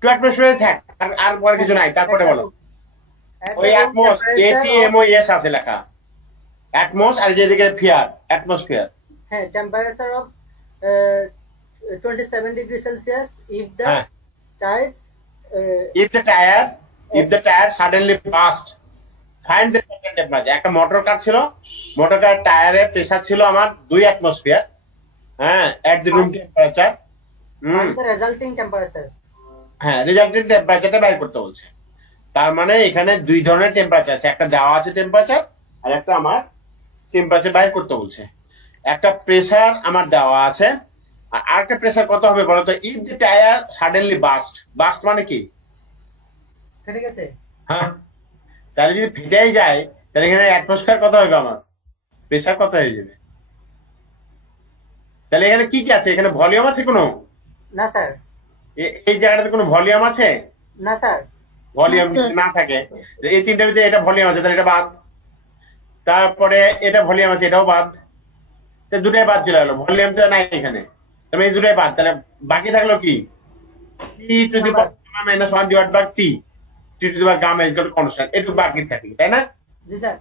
Two অ্যাটমসফিয়ারে থাক, আর পরে কিছু নাই, তারপরে বলো। at ওই the room atoms, temperature of ATMOS আছে লেখা, অ্যাটমস আর যেদিকে fear, atmosphere. temperature of 27 degrees Celsius if the হ্যাঁ, type uh, if the tyre, if at the tyre suddenly bust, find the temperature. একটা মোটর কার ছিল, motor কার টায়ারে pressure ছিল আমার 2 atmosphere. হ্যাঁ, at the room temperature. Hmm. find the resulting temperature. হ্যাঁ, resultant টেম্পারেচারটা বের করতে বলছে। তার মানে এখানে দুই ধরনের টেম্পারেচার আছে, একটা দেওয়া আছে টেম্পারেচার, আর একটা আমার টেম্পারেচার বাইর করতে বলছে। একটা প্রেসার আমার দেওয়া আছে, আর আরেকটা প্রেসার কত হবে বলতো? If the tyre suddenly burst, burst মানে কি? ঠিক আছে, হ্যাঁ, তাহলে যদি ফেটেই যায়, তাহলে এখানে অ্যাটমসফিয়ার কত হবে আমার, প্রেসার কত হয়ে যাবে? তাহলে এখানে কি কি আছে? এখানে ভলিউম আছে কোনো? না স্যার, এই জায়গাটাতে কোনো ভলিউম আছে? না স্যার, না ভলিউম স্যার। যদি না থাকে, এই তিনটার ভিতরে এটা ভলিউম আছে, তাহলে এটা বাদ। তারপরে এটা ভলিউম আছে, এটাও বাদ। তো দুটাই বাদ চলে গেলো, ভলিউম তো নাই এখানে, তাহলে এই দুটাই বাদ। তাহলে বাকি থাকলো কি? T to the number. Power gamma minus one divide by t, t to the power gamma is equal to constant, এটুকু বাকি থাকে, তাই না? জি স্যার।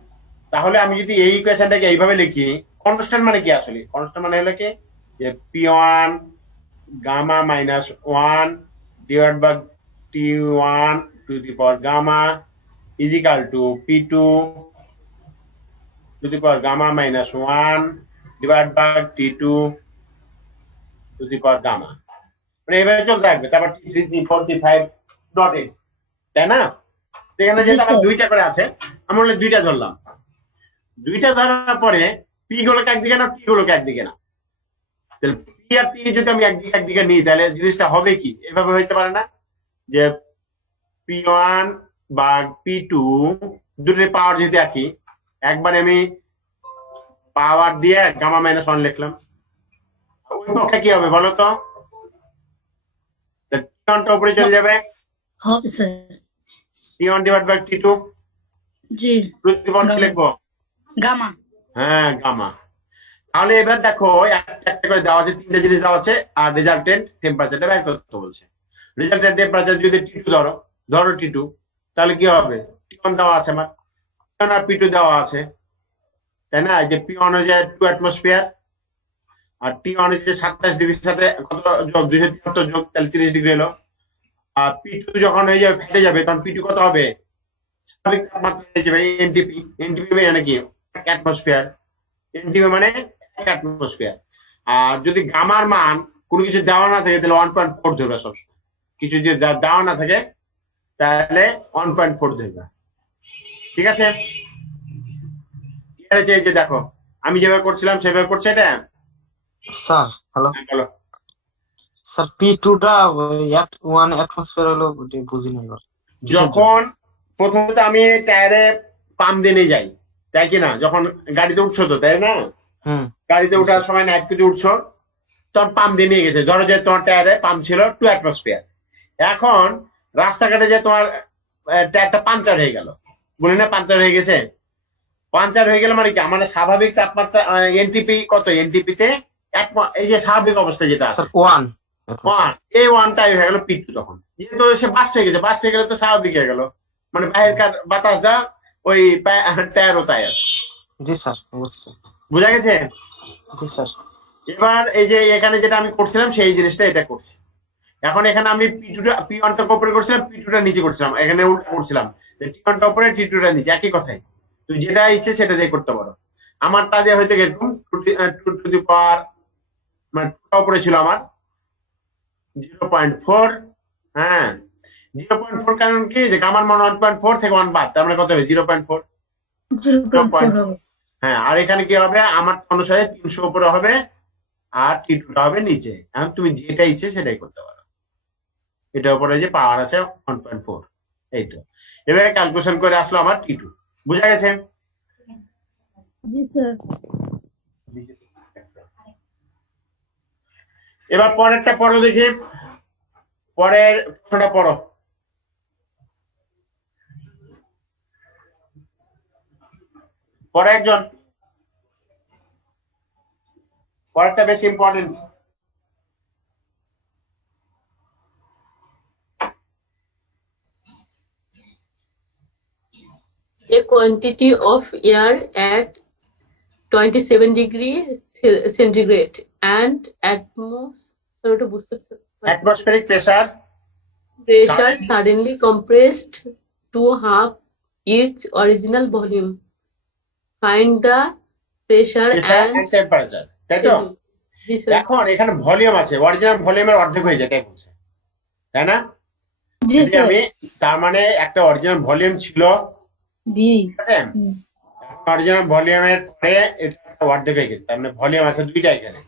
তাহলে আমি যদি এই ইকুয়েশনটাকে এইভাবে লিখি, কনস্ট্যান্ট মানে কি আসলে? কনস্ট্যান্ট মানে হলো কি, যে P1 gamma minus one divide by T1 to the power gamma is equal to P2 to the power gamma minus one divide by T2 to the power gamma. মানে এইভাবে চলতে থাকবে, তারপর T3 T4 T5 dot in, তাই না? এখানে জি যেটা আমার স্যার। দুইটা করে আছে, আমি বললে দুইটা ধরলাম। দুইটা ধরার পরে পি গুলোকে একদিকে না, টি গুলোকে একদিকে না, তাহলে পি আর টি যদি আমি একদিকে একদিকে নিই, তাহলে জিনিসটা হবে কি? এভাবে হইতে পারে না যে P1 বা P2 দুটোর পাওয়ার যদি একই, একবারে আমি পাওয়ার দিয়ে গামা মাইনাস ওয়ান লিখলাম, ওই পক্ষে কি হবে বলো তো? T1টা উপরে চলে যাবে, হবে sir. T1 divide by T2 জি। টু দি পাওয়ার কি গামা। লিখবো? গামা। হ্যাঁ, গামা। তাহলে এবার দেখো, একটা একটা করে দেওয়া আছে, তিনটা জিনিস দেওয়া আছে, আর রেজাল্টেন্ট টেম্পারেচারটা বের করতে বলছে। রেজাল্টেন্ট টেম্পারেচার যদি T2 ধরো, ধরো T2, তাহলে কি হবে? T1 দেওয়া আছে আমার, T1 আর P2 দেওয়া আছে, তাই না? যে P1 হয়ে যায় 2 অ্যাটমসফিয়ার, আর T1 হচ্ছে 27 ডিগ্রির সাথে কত যোগ, 273 যোগ, তাহলে 30 ডিগ্রি এলো। আর P2 যখন হয়ে যাবে, ফেটে যাবে, তখন P2 কত হবে? স্বাভাবিক তাপমাত্রা হয়ে যাবে এনটিপি। এনটিপি মানে কি? অ্যাটমসফিয়ার। এনটিপি মানে অ্যাটমসফিয়ার। আর যদি গামার মান কোনো কিছু দেওয়া না থাকে, তাহলে 1.4 ধরবে সবসময়। কিছু যদি দেওয়া না থাকে, তাহলে 1.4 ধরবে। ঠিক আছে? এই যে দেখো, আমি যেভাবে করছিলাম সেভাবে করছে এটা। স্যার হ্যালো হ্যাঁ, বলো। স্যার, P2টা ওয়ান অ্যাটমসফিয়ার হলো, ওটা বুঝিনি এবার কিসের জন্য। যখন প্রথমত আমি টায়ারে পাম্প দিয়ে নিয়ে যাই, তাই কি না? যখন গাড়িতে উঠছো তো, তাই না? হুম। গাড়িতে জি ওঠার স্যার। সময় নাইট পিটে উঠছো, তখন পাম্প দিয়ে নিয়ে গেছে। ধরো যে তোমার টায়ারে পাম্প ছিল 2 অ্যাটমসফিয়ার। এখন রাস্তাঘাটে যে তোমার টায়ারটা পাঞ্চার হয়ে গেল, বলি না পাঞ্চার হয়ে গেছে। পাঞ্চার হয়ে গেলে মানে কি, আমাদের স্বাভাবিক তাপমাত্রা এনটিপি কত? এনটিপিতে এই যে স্বাভাবিক অবস্থা যেটা স্যার আছে, ওয়ান ওয়ান, অ্যাটমসফিয়ার। এই ওয়ানটাই হয়ে গেল পিটু। তখন যেহেতু সে বাস্ট হয়ে গেছে, বাস্ট হয়ে গেলে তো স্বাভাবিক হয়ে গেল, মানে বাইরের বাতাস যা, ওই টায়ারও তাই আছে। জি স্যার, বুঝছি। বুঝা গেছে? জি স্যার। এবার এই যে এখানে যেটা আমি করছিলাম, সেই জিনিসটা এটা করছি। এখন এখানে আমি P1টা উপরে করছিলাম, P2টা নিচে করছিলাম, এখানে উল্টা করছিলাম, T1টা উপরে T2টা নিচে, একই কথাই। তুই যেটা ইচ্ছে সেটা দিয়ে করতে পারো। আমারটা দিয়ে হয়তো এরকম টু টু দি পাওয়ার, মানে উপরে ছিল আমার 0.4। হ্যাঁ, 0.4 কারণ কি, যে আমার মান 1.4 থেকে 1 বাদ, তার মানে কত হবে? 0.4। 0.4 হবে। হ্যাঁ, আর এখানে কি হবে? আমার অনুসারে 300 উপরে হবে, আর T2টা হবে নিচে। এখন তুমি যেটা ইচ্ছে সেটাই করতে পারো। এটার উপরে যে পাওয়ার আছে 1.4, এই তো। এবারে ক্যালকুলেশন করে আসলো আমার T2। বুঝা গেছে? জি স্যার। এবার পরেরটা পড়ো দেখি, পরের প্রশ্নটা পড়ো। পরে একজন, পরেরটা বেশি important. a quantity of air at 27 degree centigrade and atmospheric pressure pressure suddenly compressed to half its original volume. Find the pressure pressure and and temperature, তাই তো? Yes, sir. এখন এখানে ভলিউম আছে, অরিজিনাল ভলিউমের অর্ধেক হয়ে যায়, তাই বলছে, তাই না? জি যদি স্যার আমি তার মানে একটা অরিজিনাল ভলিউম ছিল, ভি ঠিক আছে, অরিজিনাল ভলিউমের পরে এটা অর্ধেক হয়ে গেছে, তার মানে ভলিউম আছে দুইটা এখানে।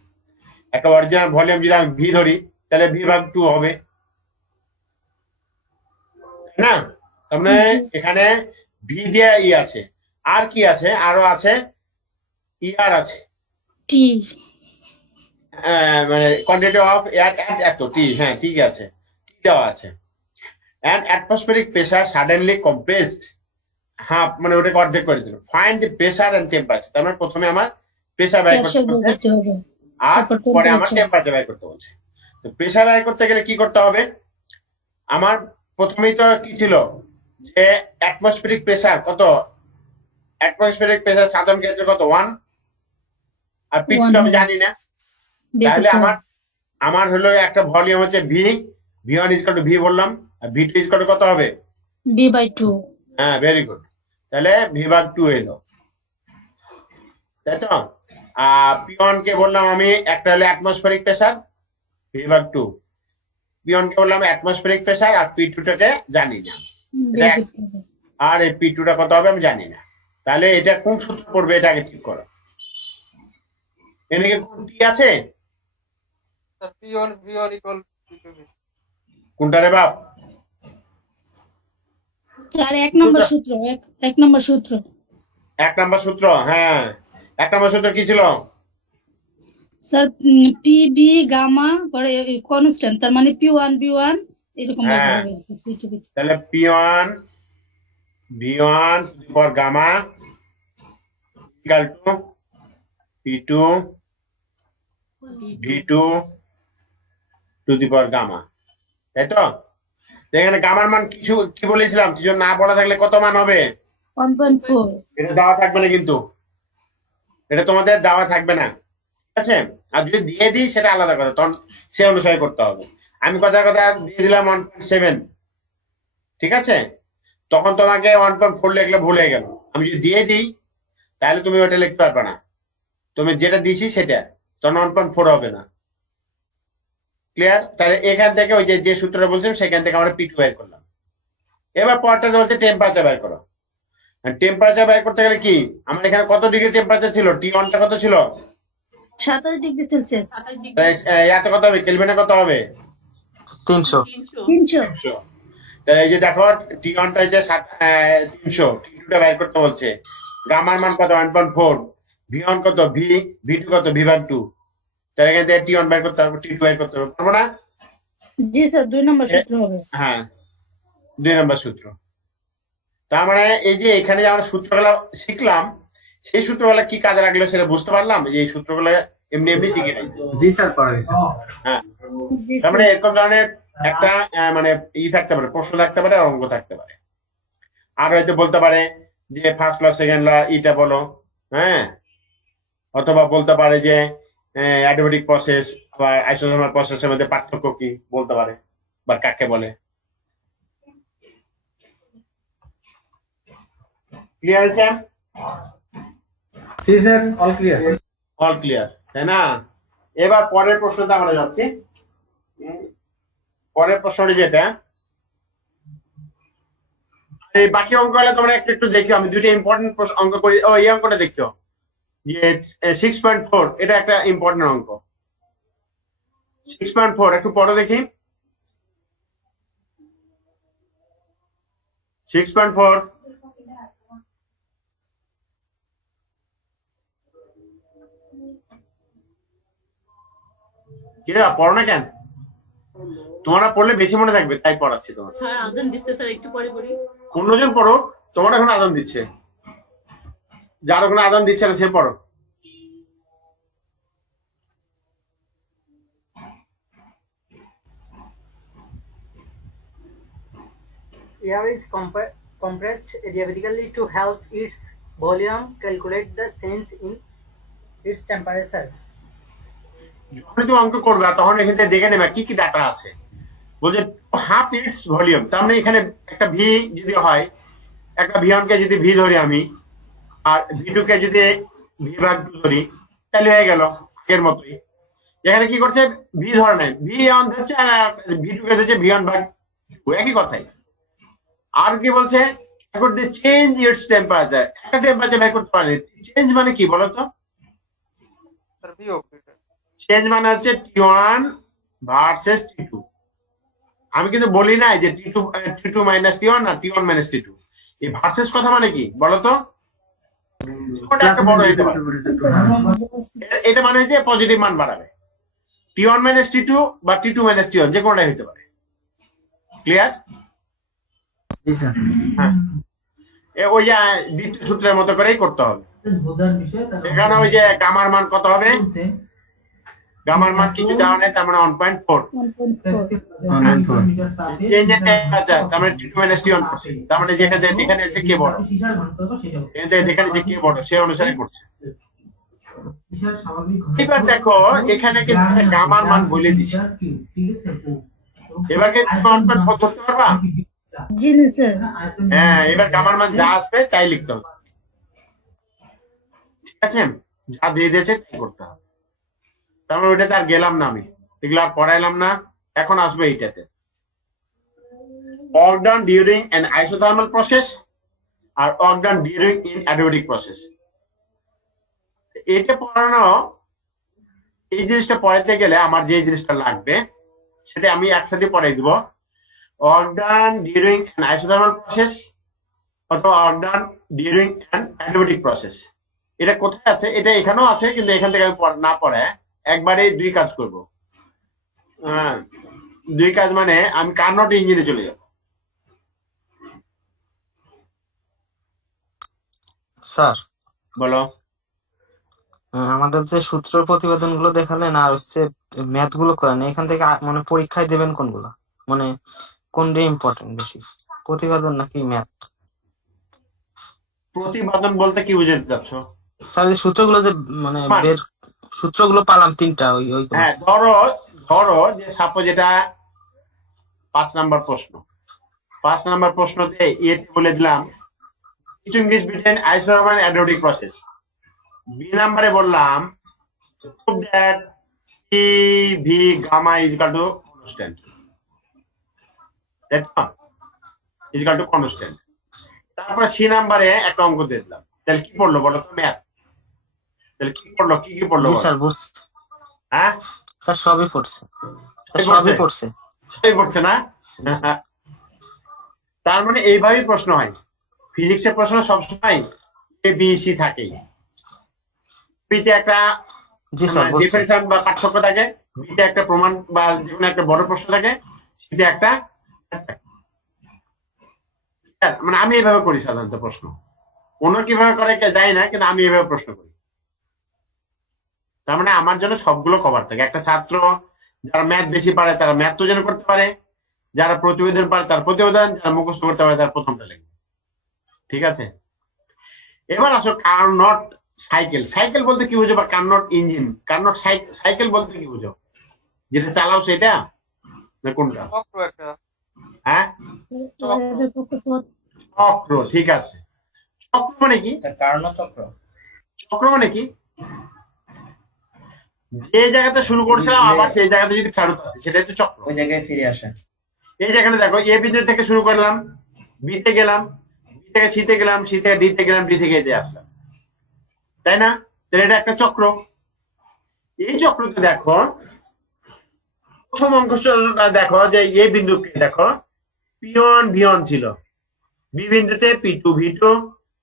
একটা অরিজিনাল ভলিউম যদি আমি ভি ধরি তাহলে ভি ভাগ 2 হবে, তাই না? তার মানে এখানে ভি দিয়ে ই আছে, আর কি আছে, আরো আছে ইয়ার আছে, টি মানে কোয়ান্টিটি অফ এয়ার এট এত টি, হ্যাঁ ঠিক আছে, টি দেওয়া আছে। And atmospheric pressure suddenly compressed half, মানে ওটাকে অর্ধেক করে দিল। Find the pressure and temperature, তার মানে প্রথমে আমার প্রেসার বের করতে প্রেসার বের বলছে, করতে হবে আর তারপর পরে আমার temperature। টেম্পারেচার বের করতে বলছে। তো প্রেসার বের করতে গেলে কি করতে হবে, আমার প্রথমেই তো কি ছিল যে অ্যাটমসফেরিক প্রেসার কত, অ্যাটমসফেরিক প্রেসার সাধারণ ক্ষেত্রে কত 1, আর পি টু আমি জানি না, বের তাহলে করতে আমার হবে আমার হলো একটা ভলিউম হচ্ছে v, v one is two v বললাম, আর ভি টু ইজ কত হবে, B/2 হ্যাঁ ভেরি গুড, তাহলে ভি ভাগ 2 এলো, তাই তো? আর পি ওয়ান কে বললাম আমি একটা হলো অ্যাটমসফেরিক প্রেসার, ভি ভাগ 2, পি ওয়ান কে বললাম অ্যাটমসফেরিক প্রেসার, আর পি টু টাকে জানি না, বের করতে হবে। আর এই পি টু টা কত হবে আমি জানি না। তাহলে এটা কোন সূত্র পড়বে, এটা আগে ঠিক করো। এদিকে কোন টি আছে, Sir, P1 equal P2V. কোনটা রে বাপ? স্যার এক নম্বর সূত্র এক নম্বর সূত্র এক নম্বর সূত্র, হ্যাঁ এক নম্বর সূত্র কি ছিল? স্যার পিবি গামা পরে কনস্ট্যান্ট, তার মানে P1 B1 এরকম ভাবে হ্যাঁ। হবে P2 তাহলে P one V one for gamma equal to P two V two to the power gamma, তাই তো? এখানে গামার মান কিছু কি বলেছিলাম, কিছু না বলা থাকলে কত মান হবে, 1.4 এটা দেওয়া থাকবে না, কিন্তু এটা তোমাদের দেওয়া থাকবে না, ঠিক আছে? আর যদি দিয়ে দিই সেটা আলাদা কথা, তখন সে অনুসারে করতে হবে। আমি কথা দিয়ে দিলাম 1.7, ঠিক আছে, তখন তোমাকে 1.4 লিখলে ভুল হয়ে গেল। আমি যদি দিয়ে দিই তাহলে তুমি ওটা লিখতে পারবে না, তুমি যেটা দিয়েছি সেটা, তখন 1.4 হবে না। ক্লিয়ার? তাহলে এখান থেকে ওই যে সূত্রটা বলছিলাম সেখান থেকে আমরা পি2 বের করলাম। এবার পরটা বলছে টেম্পারেচার বের করো। টেম্পারেচার বের করতে গেলে কি, আমার এখানে কত ডিগ্রি টেম্পারেচার ছিল, টি ওয়ানটা কত ছিল, 27 ডিগ্রি সেলসিয়াস এত কত হবে, কেলভিনে কত হবে, 300 300 তাহলে এই যে দেখো টি ওয়ানটা হচ্ছে 300, টি টুটা বের করতে বলছে, গামার মান কত 1.4, ভি ওয়ান কত, ভি টু কত, ভি ভাগ 2, তাহলে এখান থেকে টি ওয়ান বের করতে পারবো, টি টু বের করতে পারবো না? জি স্যার 2 নম্বর সূত্র হবে হ্যাঁ 2 নম্বর সূত্র। তার মানে এই যে এখানে যে আমরা সূত্রগুলো শিখলাম, সেই সূত্রগুলো কি কাজে লাগলো সেটা বুঝতে পারলাম, যে এই সূত্রগুলো এমনি এমনি শিখে নাই। জি স্যার করা হয়েছে। হ্যাঁ, জি তার মানে স্যার এরকম ধরনের একটা মানে থাকতে পারে, প্রশ্ন থাকতে পারে, আর অঙ্ক থাকতে পারে। আর হয়তো বলতে পারে যে ফার্স্ট ল সেকেন্ড ল এটা বলো, হ্যাঁ, অথবা বলতে পারে যে অ্যাডিয়াবেটিক প্রসেস বা আইসোথার্মাল প্রসেসের মধ্যে পার্থক্য কি বলতে পারে, বা কাকে বলে। ক্লিয়ার আছে? জি sir all clear. All clear, তাই না? এবার পরের প্রশ্নটা আমরা যাচ্ছি। পরের প্রশ্নটি যেটা, এই বাকি অঙ্কগুলো তোমরা একটু একটু দেখো, আমি দুটো ইম্পর্টেন্ট অঙ্ক করি। ও এই অঙ্কটা দেখছো যে 6.4, এটা একটা ইম্পর্টেন্ট অঙ্ক। 6.4 একটু পড়ো দেখি। 6.4 কিরা পড়ো না কেন? তোমরা পড়লে বেশি মনে থাকবে, তাই পড়াচ্ছি তোমার। স্যার আদান দিচ্ছে স্যার, একটু পরে পড়ি। অন্যজন পড়ো, তোমার এখন আদান দিচ্ছে, যার ওখানে আদান দিচ্ছে না সে পড়ো। Air is compressed diabatically to help its volume calculate the change in its temperature. যখন তুমি অঙ্ক করবে তখন এখান থেকে দেখে নেবে কি কি ডাটা আছে। বলছে হাফ ইটস ভলিউম, তার মানে এখানে একটা ভি যদি হয়, একটা V1 কে যদি ভি ধরি আমি, আর V2 কে যদি ভি ভাগ 2 ধরি, তাহলে হয়ে গেল আগের মতোই। এখানে কি করছে, ভি ধরে নাই, V1 ধরছে আর V2 কে ধরছে V1 ভাগ 2, একই কথাই। আর কি বলছে, চেঞ্জ ইটস টেম্পারেচার, একটা টেম্পারেচার বের করতে পারে। চেঞ্জ মানে কি বলতো? স্যার বিয়োগ এটা। চেঞ্জ মানে হচ্ছে T1 ভার্সেস T2। আমি কিন্তু বলি নাই যে T2 মাইনাস T1 না T1 মাইনাস T2। এই ভার্সেস কথা মানে কি বলতো? ওটা একটা বড় হইতে পারে। এটা মানে যে পজিটিভ মান বাড়াবে, T1 মাইনাস T2 বা T2 মাইনাস T1, যে কোনটাই হইতে পারে। ক্লিয়ার? জি স্যার। হ্যাঁ, ওই যে দ্বিতীয় সূত্রের মতো করেই করতে হবে। এখানে ওই যে গামার মান কত হবে, গামার মান কিছু দেওয়া নেই, তার মানে 1.4। 1.4 চেঞ্জ এর টেম্পারেচার তার মানে T2 মাইনাস T1 করছে, তার মানে যেখানে আছে কে বড়, যেখানে যে কে বড় সে অনুসারে করছে। এবার দেখো এখানে কিন্তু গামার মান বলে দিছি, এবার কি তুমি 1.4 ধরতে পারবা? জি স্যার। হ্যাঁ, এবার গামার মান যা আসবে তাই লিখতে হবে, ঠিক আছে? যা দিয়ে দিয়েছে তাই করতে হবে। তার মানে ওইটাতে আর গেলাম না, আমি এগুলো আর পড়াইলাম না। এখন আসবে এইটাতে, work done during an isothermal process R work done during in adiabatic process। এটা পড়ানো, এই জিনিসটা পড়াইতে গেলে আমার যে জিনিসটা লাগবে সেটা আমি একসাথে পড়াই দিব। work done during an isothermal process অথবা work done during an adiabatic process। এটা কোথায় আছে? এটা এখানেও আছে, কিন্তু এখান থেকে আমি না পড়ে একবারে 2 কাজ করব। 2 কাজ মানে আমি কার্নোট ইঞ্জিনে চলে যাব। স্যার বলো। আমাদের যে সূত্র প্রতিবেদন গুলো দেখালেন আর হচ্ছে ম্যাথ গুলো করেন, এখান থেকে মানে পরীক্ষায় দেবেন কোনগুলা, মানে কোনটা ইম্পর্টেন্ট বেশি, প্রতিবেদন নাকি ম্যাথ? প্রতিপাদন বলতে কি বুঝাতে চাচ্ছ? স্যার এই সূত্রগুলো যে মানে মান। বের সূত্রগুলো পালাম 3টা, ওই হ্যাঁ, ধরো যে সাপোজ এটা 5 নাম্বার প্রশ্ন। 5 নাম্বার প্রশ্নতে এতে বলে দিলাম distinguish between isothermal and adiabatic process। B নাম্বারে বললাম prove that P gamma is equal to constant, is equal to constant। তারপরে C নাম্বারে একটা অঙ্ক দিয়ে দিলাম। তাহলে কি পড়লো বলো তো? ম্যাথ। তাহলে কি পড়লো, কি পড়লো? জি স্যার বুঝছি। হ্যাঁ স্যার সবই পড়ছে, সবই পড়ছে না? তার মানে এইভাবেই প্রশ্ন হয়। ফিজিক্সের প্রশ্ন সবসময় A B C থাকেই। পিতে একটা ডিফারেন্স বা পার্থক্য থাকে, বিতে একটা প্রমাণ বা যেকোনো একটা বড় প্রশ্ন থাকে, সিতে একটা মানে আমি এইভাবে করি সাধারণত প্রশ্ন। অন্য কিভাবে করে জানি না, কিন্তু আমি এইভাবে প্রশ্ন করি। তার মানে আমার জন্য সবগুলো কভার থাকে। একটা ছাত্র যারা ম্যাথ বেশি পারে তারা ম্যাথ তো যেন করতে পারে, যারা প্রতিবেদন পারে তার প্রতিবেদন, যারা মুখস্থ করতে পারে তার প্রথমটা লিখবে, ঠিক আছে? এবার আসো কার্নোট সাইকেল। সাইকেল বলতে কি বুঝো, বা কার্নোট ইঞ্জিন, কার্নোট সাইকেল বলতে কি বুঝো? যেটা চালাও সেটা না কোনটা? চক্র একটা। হ্যাঁ, চক্র, ঠিক আছে। চক্র মানে কি? কার্নো চক্র। চক্র মানে কি? যে জায়গাতে শুরু করছিলাম আবার সেই জায়গাতে যদি ফেরত আসে সেটাই তো চক্র। ওই জায়গায় ফিরে আসে। এই জায়গাটা দেখো, এ বিন্দু থেকে শুরু করলাম, বিতে গেলাম, বি থেকে সিতে গেলাম, সি থেকে ডিতে গেলাম, ডি থেকে এতে আসলাম, তাই না? তাহলে এটা একটা চক্র। এই চক্রতে দেখো প্রথম অংশটা দেখো যে এ বিন্দুকে দেখো P1 V1 ছিল, বি বিন্দুতে P2 V2,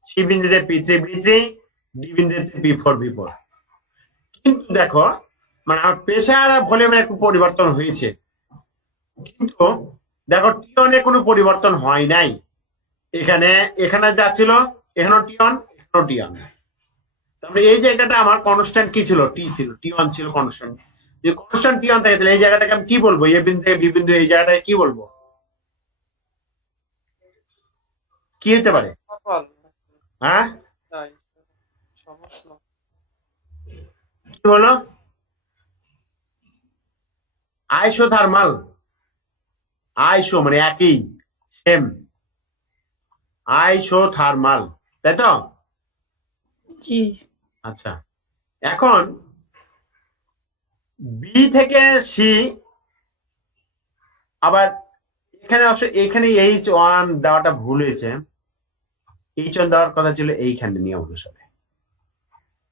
সি বিন্দুতে P3 V3, ডি বিন্দুতে P4 V4। কিন্তু দেখো মানে আমার প্রেসার আর ভলিউমের একটু পরিবর্তন হয়েছে, কিন্তু দেখো T1 এ কোনো পরিবর্তন হয় নাই। এখানে যা ছিল এখানেও T1, এখানেও T1। তারপরে এই জায়গাটা আমার কনস্ট্যান্ট কি ছিল? টি ছিল, T1 ছিল কনস্ট্যান্ট। যে কনস্ট্যান্ট T1 থাকে তাহলে এই জায়গাটাকে আমি কি বলবো? এ বিন্দু থেকে বি বিন্দু এই জায়গাটাকে কি বলবো? কি হতে পারে? কপাল হ্যাঁ, তাই সমস্যা কি হলো? আইসোথার্মাল, আইসো মানে একই, সেম, আইসোথার্মাল, তাই তো? জি আচ্ছা, এখন বি থেকে সি, আবার এখানে এখানে H1 দেওয়াটা ভুল হয়েছে। H1 দেওয়ার কথা ছিল এইখানে নিয়ম অনুসারে,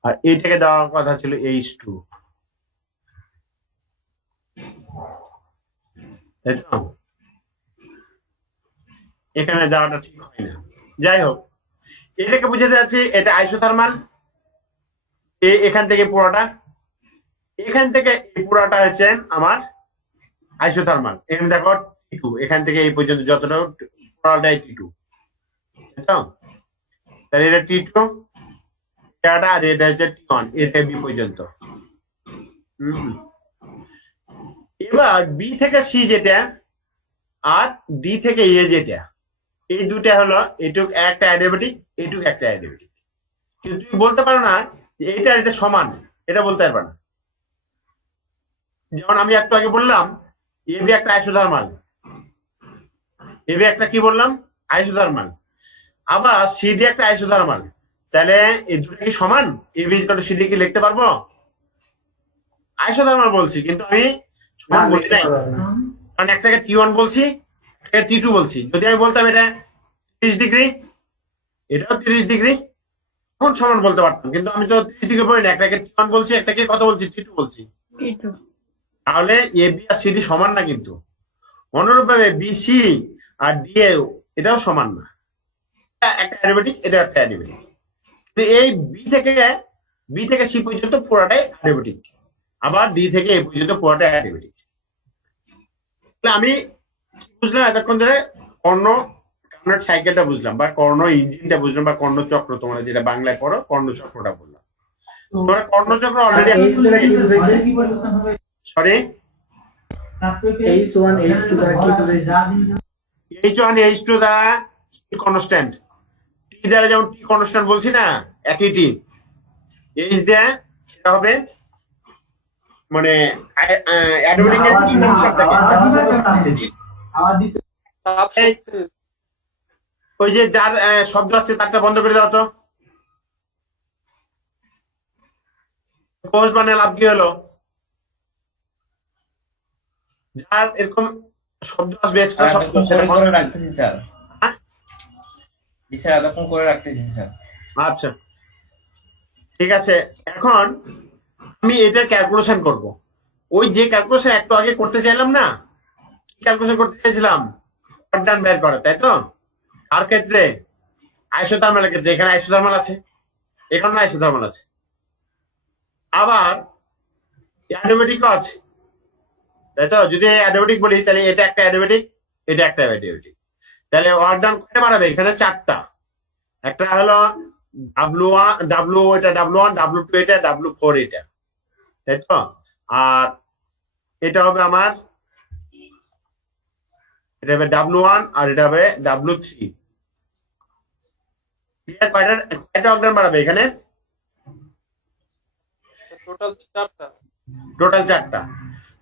আর এইটাকে দেওয়ার কথা ছিল H2, তাই তো? এখানে দেওয়াটা ঠিক হয় না। যাই হোক, এটাকে বুঝাতে যাচ্ছে এটা আইসোথার্মাল, এখান থেকে পুরোটা, এখান থেকে এই পুরোটা হচ্ছে আমার আইসোথার্মাল। এখানে দেখো T2, এখান থেকে এই পর্যন্ত যতটা পুরোটাই T2, তাই তো? তাহলে এটা T2, এটা আর এটা হচ্ছে T1, এ থেকে বি পর্যন্ত। এবার বি থেকে সি যেটা আর ডি থেকে এ যেটা, এই দুটা হলো এটুক একটা অ্যাডিয়াবেটিক, এটুক একটা অ্যাডিয়াবেটিক। কিন্তু তুমি বলতে পারো না যে এটা এটা সমান, এটা বলতে পারবে না। যেমন আমি একটু আগে বললাম এবি একটা আইসোথার্মাল, এবি একটা কি বললাম? আইসোথার্মাল। আবার সিডি একটা আইসোথার্মাল, তাহলে এই দুটো কি সমান? AB is equal to CD কি লিখতে পারবো? আইসোথার্মাল বলছি, কিন্তু আমি সমান বলি নাই, কারণ একটাকে T1 বলছি, একটাকে T2 বলছি। যদি আমি বলতাম এটা 30 ডিগ্রি, এটাও 30 ডিগ্রি, তখন সমান বলতে পারতাম, কিন্তু আমি তো 30 ডিগ্রি বলি না, একটাকে T1 বলছি, একটাকে কত বলছি? T2 বলছি। T2 তাহলে এ বি আর সিডি সমান না, কিন্তু অনুরূপভাবে বিসি আর ডিএ এটাও সমান না। এটা একটা অ্যাডিয়াবেটিক, এটা একটা অ্যাডিয়াবেটিক। তো এই বি থেকে সি পর্যন্ত পুরোটাই অ্যাডিয়াবেটিক, আবার ডি থেকে এ পর্যন্ত পুরোটাই অ্যাডিয়াবেটিক। তাহলে আমি বুঝলাম এতক্ষণ ধরে কর্ণের সাইকেলটা বুঝলাম, বা কর্ণ ইঞ্জিনটা বুঝলাম, বা কর্ণচক্র, তোমরা যেটা বাংলায় করো কর্ণচক্রটা বললাম। তোমরা কর্ণচক্র অলরেডি, সরি, H1 H2 দ্বারা কি বুঝাইছে? H1 H2 দ্বারা কনস্ট্যান্ট, টি দ্বারা যেমন টি কনস্ট্যান্ট বলছি না, একই টি, এইচ দেয়া এটা হবে মানে অ্যাডিয়াবেটিকের কি কনস্ট্যান্ট থাকে? তাপ এই- শক্তি ওই যে যার শব্দ আসছে তারটা বন্ধ করে দাও তো। কোষ মানে লাভ কি হলো? যার এরকম শব্দ আসবে, এক্সট্রা শব্দ এতক্ষণ সেটা করে রাখতেছি স্যার। হ্যাঁ? জি স্যার, এতক্ষণ করে রাখতেছি স্যার। আচ্ছা, ঠিক আছে। এখন আমি এটার ক্যালকুলেশন করব। ওই যে ক্যালকুলেশন একটু আগে করতে চাইলাম না, কি ক্যালকুলেশন করতে চাইছিলাম? অর্ডান বের করা, তাই তো? আর ক্ষেত্রে আইসোথার্মালের ক্ষেত্রে এখানে আইসোথার্মাল আছে, এখানে আইসোথার্মাল আছে, আবার অ্যাডিয়াবেটিকও আছে, তাই তো? যদি অ্যাডিয়াবেটিক বলি তাহলে এটা একটা অ্যাডিয়াবেটিক, এটা একটা অ্যাডিয়াবেটিক। তাহলে অর্ডান করতে পারবে এখানে চারটা, একটা হলো W1, এটা W1, W2 এটা, W4 এটা, তাই তো? আর এটা হবে আমার, এটা হবে W1 আর এটা হবে W3। কয়টা অর্ডান বাড়াবে এখানে? টোটাল 4টা। টোটাল 4টা।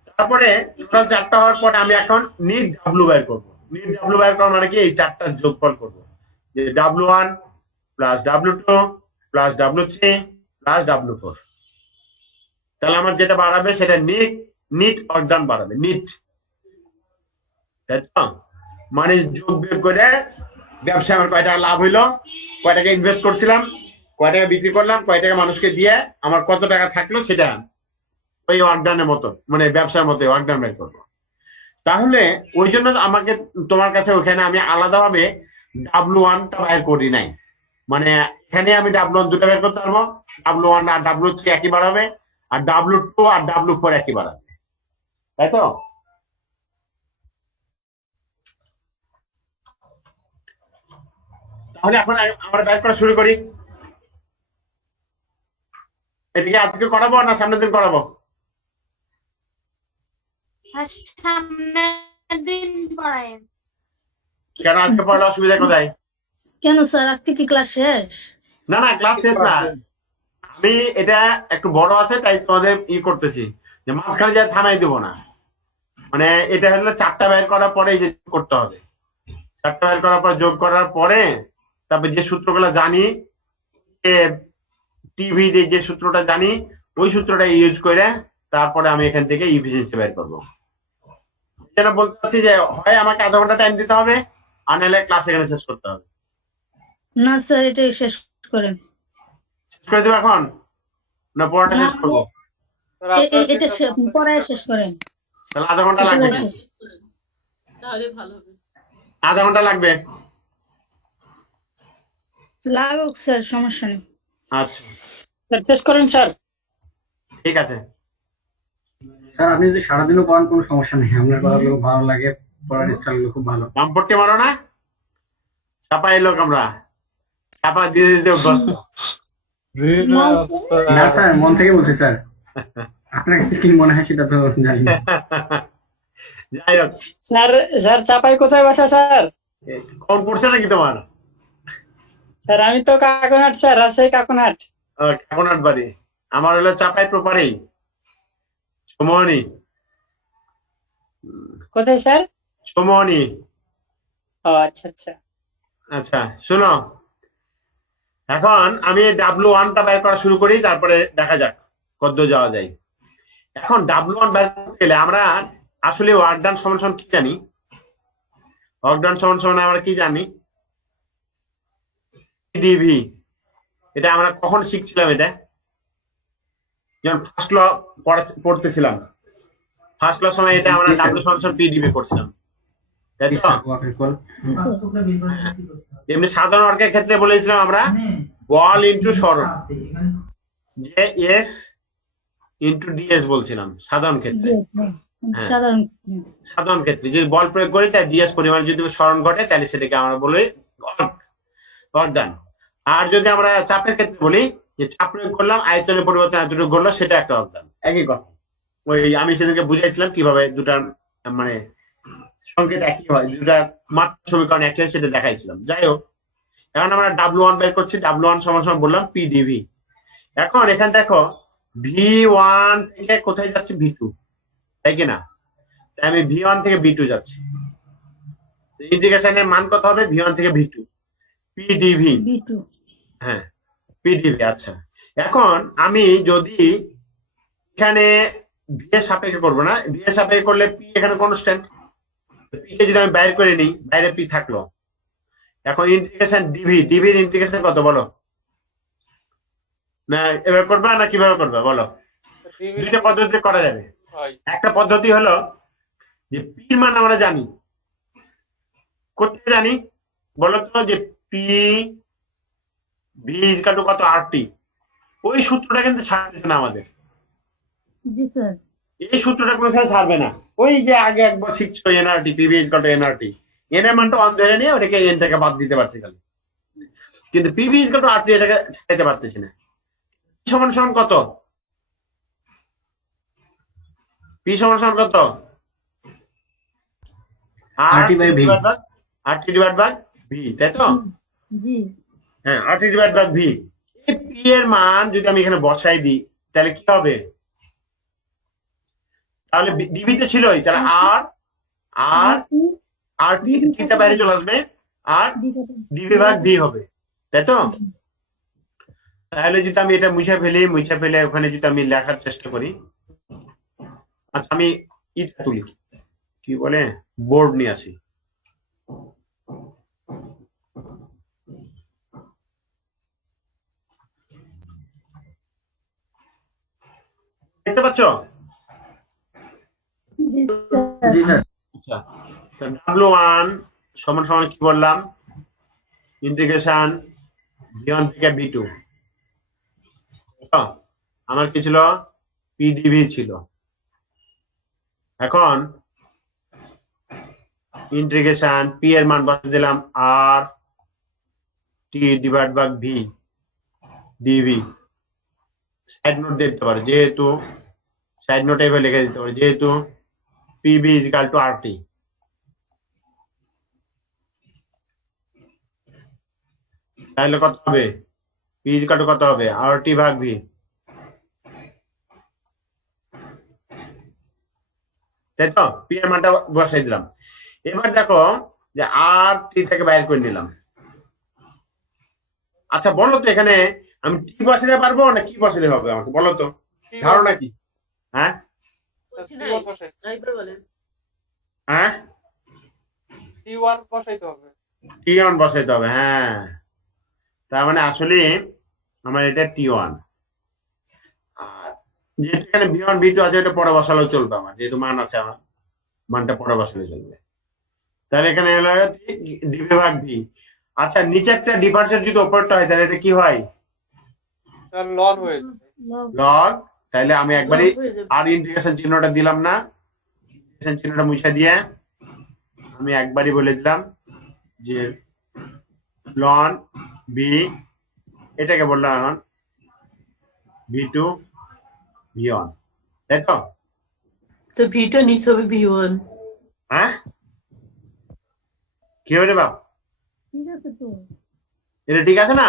তারপরে টোটাল 4টা হওয়ার পরে আমি এখন নিট ডাব্লু বের করবো। নিট ডাব্লু বের করা মানে কি? এই 4টার যোগফল করবো, যে W1 plus W2 plus W3 plus W4। তাহলে আমার যেটা বাড়াবে সেটা নিট অর্গান বাড়াবে, নিট, তাই তো? মানে যোগ বিয়োগ করে ব্যবসায় আমার কয় টাকা লাভ হইলো, কয় টাকা ইনভেস্ট করছিলাম, কয় টাকা বিক্রি করলাম, কয় টাকা মানুষকে দিয়ে আমার কত টাকা থাকলো, সেটা ওই ওয়ার্কডানের মতো, মানে ব্যবসার মতো ওয়ার্কডান বের করবো। তাহলে ওই জন্য আমাকে তোমার কাছে ওখানে আমি আলাদাভাবে W1টা বের করি নাই, মানে এখানে আমি W1 দুটো বের করতে পারবো, W1 আর W3 একই বাড়াবে, আর W2 আর W4 একই বাড়াবে, তাই তো? তাহলে এখন আমরা বের করা শুরু করি। এদিকে আজকে করাবো না সামনের দিন করাবো? সামনের দিন পড়ায়েন। কেন আজকে পড়লে অসুবিধা কোথায়? কেন স্যার আজকে কি ক্লাস শেষ? না না, ক্লাস শেষ না, আমি এটা একটু বড় আছে তাই তোমাদের করতেছি যে মাঝখানে যা থামাই দেবো না। মানে এটা হলো 4টা বের করার পরে এই যে করতে হবে, 4টা বের করার পর যোগ করার পরে তারপর যে সূত্রগুলো জানি, টিভি যে সূত্রটা জানি ওই সূত্রটা ইউজ করে তারপরে আমি এখান থেকে ইফিসিয়েন্সি বের করবো। যেন বলতে চাচ্ছি যে হয় আমাকে আধা ঘন্টা টাইম দিতে হবে, আর নাহলে ক্লাস এখানে শেষ করতে হবে। না স্যার এটাই শেষ করেন। শেষ করে দেবো এখন না পড়াটা শেষ করবো? স্যার আপনার এটা যেটা বলতে পড়ায় চান। শেষ করেন। তাহলে আধা ঘন্টা লাগবে কি? তাহলে ভালো হবে। আধা ঘন্টা লাগবে। লাগুক স্যার, সমস্যা নেই। আচ্ছা স্যার শেষ করেন স্যার। ঠিক আছে। স্যার আপনি যদি সারাদিনও পড়ান কোনো সমস্যা নেই, আপনার পড়াগুলো ভালো লাগে, পড়ার স্টাইলগুলো খুব ভালো। রামপট্টি মারো না, চাপা এলো আমরা, চাপা দিয়ে দিতে অভ্যস্ত। না স্যার, মন থেকে বলছি স্যার, আপনার কাছে কি মনে হয় সেটা তো জানি না। যাই হোক, স্যার স্যার চাপাই কোথায় বাসা স্যার? কম পড়ছে নাকি তোমার? স্যার আমি তো কাকনহাট স্যার, রাজশাহী কাকনহাট। কাকনাট বাড়ি, আমার হলো চাপাই প্রপারেই সমনি। কোথায় স্যার? সমনি। ও আচ্ছা আচ্ছা। আচ্ছা শোনো, এখন আমি W1টা বের করা শুরু করি, তারপরে দেখা যাক কত যাওয়া যায়। এখন W1 বের করতে গেলে আমরা আসলে ওয়ার্ক ডান সমান সমান কি জানি? ওয়ার্ক ডান সমান সমান আমরা কি জানি? ডিভি। এটা আমরা কখন শিখছিলাম? এটা যখন ফার্স্ট ল পড়তেছিলাম, ফার্স্ট ল সময় এটা আমরা W সমান সমান PDB করছিলাম, তাই জি তো? স্যার, ওয়াকের কল। এমনি সাধারণ ওয়ার্কের ক্ষেত্রে বলেছিলাম আমরা বল ইন্টু সরণ, যে এফ ইন্টু ডিএস বলছিলাম সাধারণ ক্ষেত্রে। হ্যাঁ। সাধারণ সাধারণ ক্ষেত্রে যদি বল প্রয়োগ করি তার ডিএস পরিমাণ যদি স্মরণ ঘটে তাহলে সেটাকে আমরা বলি ওয়ার্ক ডান। আর যদি আমরা চাপের ক্ষেত্রে বলি যে চাপ প্রয়োগ করলাম, আয়তনের পরিবর্তন এতটুকু ঘটলো, সেটা একটা ওয়ার্ক ডান। একই কথা, ওই আমি সেদিনকে বুঝাইছিলাম কিভাবে দুটার মানে সংকেত একই হয়, দুটার মাত্রা সমীকরণ একই হয়, সেটা দেখাইছিলাম। যাই হোক, এখন আমরা W1 বের করছি, W1 সমান সমান বললাম PDV। এখন এখানে দেখো V1 থেকে কোথায় যাচ্ছে? V2, তাই কিনা? তাই আমি V1 থেকে V2 যাচ্ছি, ইন্টিগ্রেশনের মান কত হবে? V1 থেকে V2 PDV। B2। হ্যাঁ PDV। আচ্ছা, এখন আমি যদি এখানে V এর সাপেক্ষে করবো না, V এর সাপেক্ষে করলে P এখানে কনস্ট্যান্ট, P কে যদি আমি বাইর করে নিই, বাইরে P থাকলো। এখন ইন্টিগ্রেশন ডিভি এর ইন্টিগ্রেশন কত বলো? না এবার করবা না কিভাবে করবা বলো? দুইটা পদ্ধতিতে করা যাবে। হয়। একটা পদ্ধতি হলো যে পি এর মান আমরা জানি, কোথায় জানি বলো তো? যে পি ভি ইকুয়াল টু কত? RT। ওই সূত্রটা কিন্তু ছাড়তেছে না আমাদের, জি স্যার। এই সূত্রটা কোনো সময় ছাড়বে না। ওই যে আগে একবার শিখছো nRT, PV equal to nRT, n এর মানটা অন ধরে নিয়ে ওটাকে এন থেকে বাদ দিতে পারছি খালি, কিন্তু পিভি ইকুয়াল টু RT এটাকে চাইতে পারতেছি না। সমান সমান কত? পি সমান সমান কত? RT by V। RT divide by V, তাই তো? জি। হ্যাঁ, RT ডিভাইড বাই ভি। এই পি এর মান যদি আমি এখানে বসাই দিই তাহলে কি হবে? তাহলে ডিভি তে ছিলই, তাহলে RT থিটা বাইরে চলে আসবে, আর ডিভি ভাগ ভি হবে, তাই তো? তাহলে যদি আমি এটা মুছে ফেলে ওখানে যদি আমি লেখার চেষ্টা করি, আচ্ছা আমি ইটা তুলি, কি বলে, বোর্ড নিয়ে আসি। দেখতে পাচ্ছ? জি স্যার। আচ্ছা, তো W1 সমান সমান কি বললাম? ইন্টিগ্রেশন V1 থেকে V2। আমার কি ছিল? PDV ছিল। এখন ইন্টিগ্রেশন P এর মান বসিয়ে দিলাম RT divide by V DV। Side note দিতে পারো, যেহেতু সাইড নোট এভাবে লিখে দিতে পারো, যেহেতু PV is equal to RT। তাহলে কত হবে? পি কত হবে? আর টি ভাগ ভি, তাই তো? পি এর মানটা বসাই দিলাম। এবার দেখো যে আর টিটাকে বাইর করে নিলাম। আচ্ছা বলো তো এখানে আমি টি বসাতে পারবো না কি বসাতে হবে আমাকে বলো তো, ধারণা কি? হ্যাঁ বুঝছি টি নাই ওয়ান বসাই আরেকবার বলেন। হ্যাঁ টি ওয়ান বসাইতে হবে। টি ওয়ান বসাইতে হবে, হ্যাঁ। তার মানে আসলে আমার এটা টি ওয়ান, আর যেহেতু এখানে ভি ওয়ান ভি টু আছে এটা পরে বসালেও চলবে, আমার যেহেতু মান আছে আমার মানটা পরে বসালে চলবে। তাহলে এখানে হলো ডিভি ভাগ ভি। আচ্ছা নিচেরটা ডিফারেন্সের যদি ওপরটা হয় তাহলে এটা কি হয়? তার লন হয়ে যাবে। লগ। তাহলে আমি একবারই লগ হয়ে যাবে। আর ইন্টিগ্রেশন চিহ্নটা দিলাম না, ইন্টিগ্রেশন চিহ্নটা মুছে দিয়ে আমি একবারই বলে দিলাম যে লন বি, এটাকে বললাম এখন ভি টু ভি ওয়ান, তাই তো? তো ভিটা নিচে হবে V1। হ্যাঁ কি হবে রে বাপ, ঠিক আছে তো। এটা ঠিক আছে না?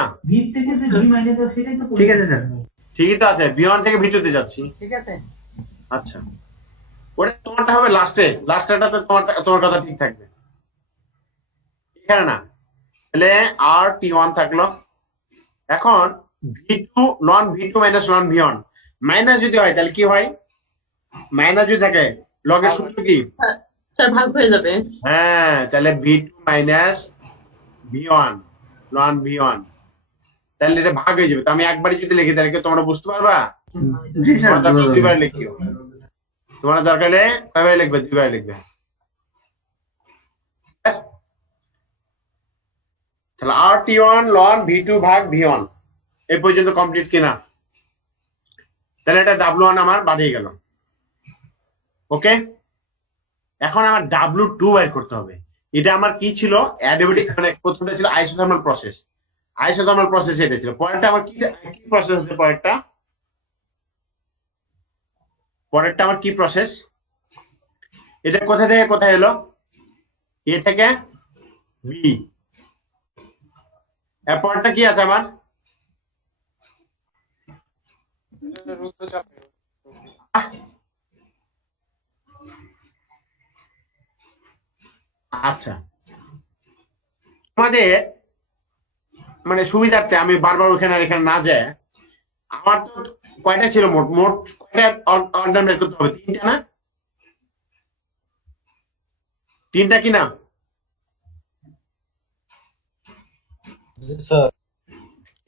ঠিক আছে স্যার। ঠিকই তো আছে, ভি ওয়ান থেকে ভি টু তে যাচ্ছি। ঠিক আছে। আচ্ছা ওটা তোমারটা হবে লাস্টে, লাস্টেরটাতে তোমার কথা ঠিক থাকবে, এখানে না। তাহলে আর টি ওয়ান থাকলো। এখন V two ln V two minus ln V one, minus যদি হয় তাহলে কি হয়? মাইনাস যদি থাকে লগের সূত্র কি? স্যার ভাগ হয়ে যাবে। হ্যাঁ তাহলে V two minus V one ln V one, তাহলে এটা ভাগ হয়ে যাবে। তো আমি একবারই যদি লিখি তাহলে কি তোমরা বুঝতে পারবা? জি স্যার। তোমার দরকার দুইবার লিখিও, তোমার দরকার হলে কয়বার লিখবে? দুইবার লিখবে। তাহলে R T one ln V two ভাগ ভি ওয়ান এই পর্যন্ত কমপ্লিট কিনা? তাহলে এটা ডাব্লু ওয়ান আমার বাড়িয়ে গেল। ওকে, এখন আমার ডাব্লু টু বের করতে হবে। এটা আমার কি ছিল? অ্যাডিয়াবেটিক, মানে প্রথমটা ছিল আইসোথার্মাল প্রসেস, আইসোথার্মাল প্রসেস এটা ছিল। পরেরটা আমার কি কি প্রসেস আছে? পরেরটা আমার কি প্রসেস? এটা কোথা থেকে কোথায় এলো? এ থেকে বি। এর পরেরটা কি আছে আমার? রুদ্ধচাপে। আচ্ছা তোমাদের মানে সুবিধার্থে আমি বারবার ওখানে আর এখানে না যায়, আমার তো কয়টা ছিল মোট মোট কয়টা অর্ডার বের করতে হবে? তিনটা না? তিনটা কি না?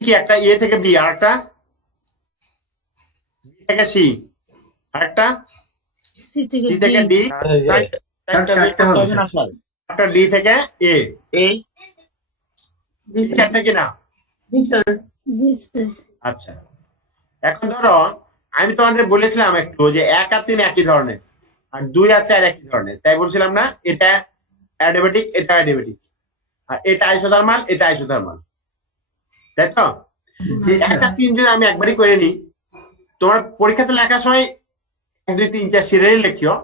কি একটা এ থেকে বি, আর একটা বি থেকে সি, আর একটা সি থেকে সি থেকে ডি। ডি, চারটে হবে স্যার। একটা ডি থেকে এ, জি স্যার। চারটা কি না? জি স্যার। জি স্যার। আচ্ছা এখন ধরো আমি তোমাদের বলেছিলাম একটু যে 1 আর 3 একই ধরনের আর 2 আর 4 একই ধরনের, তাই বলছিলাম না? এটা অ্যাডিয়াবেটিক, এটা অ্যাডিয়াবেটিক, আর এটা আইসোথার্মাল, এটা আইসোথার্মাল, তাই তো? জি 1 স্যার। আর 3 যদি আমি একবারই করে নিই, তোমার পরীক্ষাতে লেখার সময় 1 2 3 4 সিরিয়ালি লিখিও,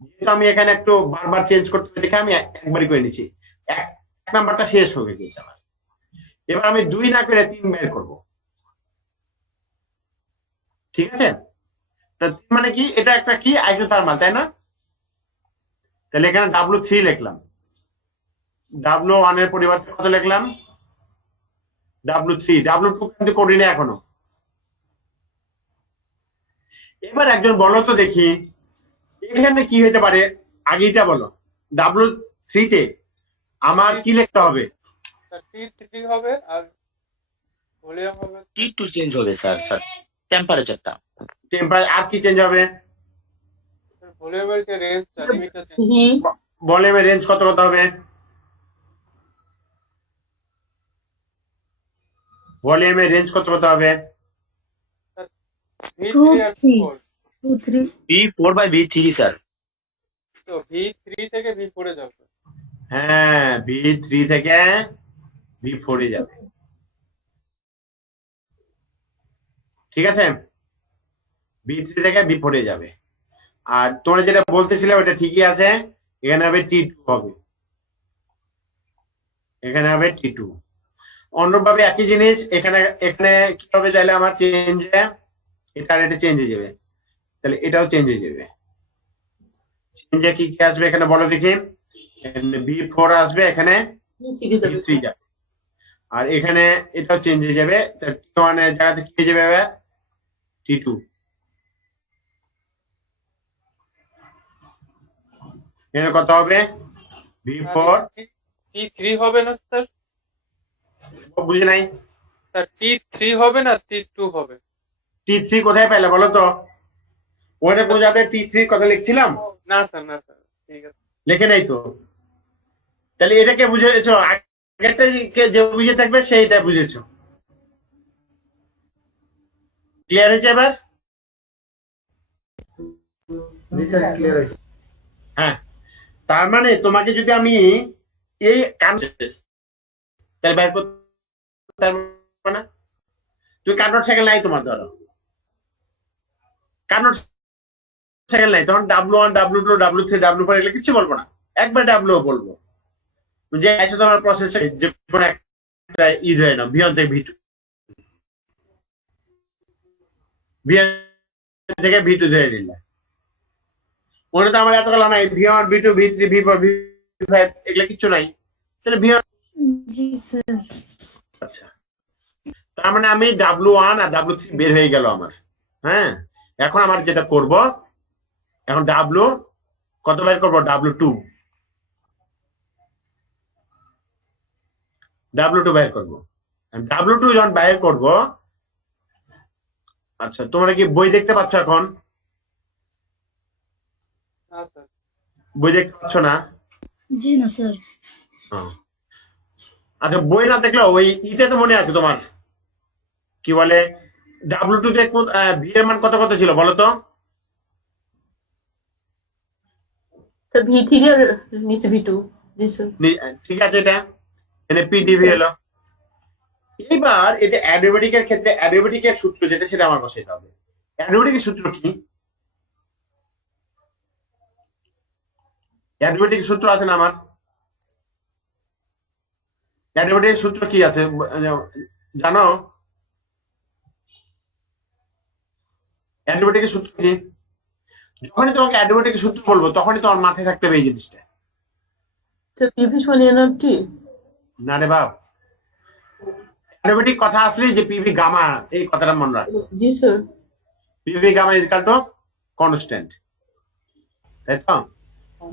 যেহেতু আমি এখানে একটু বারবার চেঞ্জ করতে হবে দেখে আমি একবারই করে নিচ্ছি। এক নাম্বারটা শেষ হয়ে গেছে আমার। এবার আমি 2 না করে 3 বের করব, ঠিক আছে? তা মানে কি? এটা একটা কি আইসোথার্মাল, তাই না? তাহলে এখানে W3 লিখলাম, W1 এর পরিবর্তে কত লিখলাম? W3। W2 কিন্তু করি না এখনো। এবার একজন বলো তো দেখি এখানে কি হতে পারে, আগে এটা বলো। W3 তে আমার কি লিখতে হবে? টি3 হবে আর ভলিউম হবে T2 চেঞ্জ হবে স্যার, টেম্পারেচারটা। টেম্পারেচার আর কি চেঞ্জ হবে? ভলিউমের যে রেঞ্জটা লিমিটটা চেঞ্জ। জি। ভলিউমের রেঞ্জ কত কত হবে? ভলিউমের রেঞ্জ কত কত হবে? V3 আর 2 V4। 2 3 V4/V3 sir. তো V3 থেকে V4 এ যাবে। হ্যাঁ V3 থেকে V4 এ যাবে, ঠিক আছে? V3 থেকে V4 এ যাবে। আর তোমরা যেটা বলতেছিলে ওটা ঠিকই আছে, এখানে হবে T2 হবে, এখানে হবে T2। অনুরূপভাবে একই জিনিস এখানে এখানে কি হবে তাহলে আমার চেঞ্জ এটা আর এটা চেঞ্জ হয়ে যাবে, তাহলে এটাও চেঞ্জ হয়ে যাবে। চেঞ্জে কি কি আসবে এখানে বলো দেখি, B4 আসবে, এখানে ঠিক যাবে B3 যাবে, আর এখানে এটাও চেঞ্জ হয়ে যাবে, T1 এর জায়গাতে কি হয়ে যাবে এবার T2। এখানে কত হবে B4, T3 হবে না স্যার? বুঝি নাই, স্যার T3 হবে না T2 হবে? T3 কোথায় পেলে বলো তো, ওখানে বোঝাতে T3 কথা লিখছিলাম, না স্যার, না স্যার, ঠিক আছে। লিখে নাই তো, তাহলে এটাকে বুঝেছো, আগেরটা যে বুঝে থাকবে সেইটা বুঝেছো। ক্লিয়ার হয়েছে এবার? জি স্যার ক্লিয়ার হয়েছে। হ্যাঁ, তার মানে তোমাকে যদি আমি এই তাহলে বের করতে পারবে না, তুমি কার্নট সাইকেল নাই তোমার, ধরো কার্নট সাইকেল নাই, তখন W1 W2 W3 W4 এগুলো কিছু বলবো না, একবার W বলবো, যে আছে তোমার প্রসেসে যে কোনো একটা ধরে নাও, V1 থেকে V2, V1 থেকে V2 ধরে নিলে, মনে তো আমার এতগুলো নাই, V1 V2 V3 V4 V5 এগুলো কিছু নাই, তাহলে V1। জি স্যার। আচ্ছা, তার মানে আমি W1 আর W3 বের হয়ে গেল আমার। হ্যাঁ, এখন আমার যেটা করব, এখন W কত বের করবো, W2 বের করবো, W2 যখন বের করব। আচ্ছা, তোমরা কি বই দেখতে পাচ্ছ এখন? না স্যার। বই দেখতে পাচ্ছ না? জি না স্যার। আচ্ছা, বই না দেখলেও ওই ইটা তো মনে আছে তোমার, কি বলে W2 তে ভি এর মান কত কত ছিল বলো তো? স্যার V3 আর নিচে V2। জি স্যার। ঠিক আছে, এটা এখানে পিডিভি হলো। এবার এটা অ্যাডিওবেটিকের ক্ষেত্রে অ্যাডিওবেটিকের সূত্র যেটা, সেটা আমার বসাইতে হবে। অ্যাডিওবেটিকের সূত্র কি? অ্যাডিওবেটিক সূত্র আছে না আমার? অ্যাডিওবেটিকের সূত্র কি আছে জানো? অ্যাডিওবেটিকের সূত্র কি? যখনই তোমাকে অ্যাডিওবেটিকের সূত্র বলবো তখনই তোমার মাথায় থাকতে হবে এই জিনিসটা। স্যার PV সমান NRT। না রে বাপ, অ্যাডিওবেটিক কথা আসলে যে পিভি গামা, এই কথাটা মনে রাখ। জি sir. PV gamma is equal to constant, তাই তো?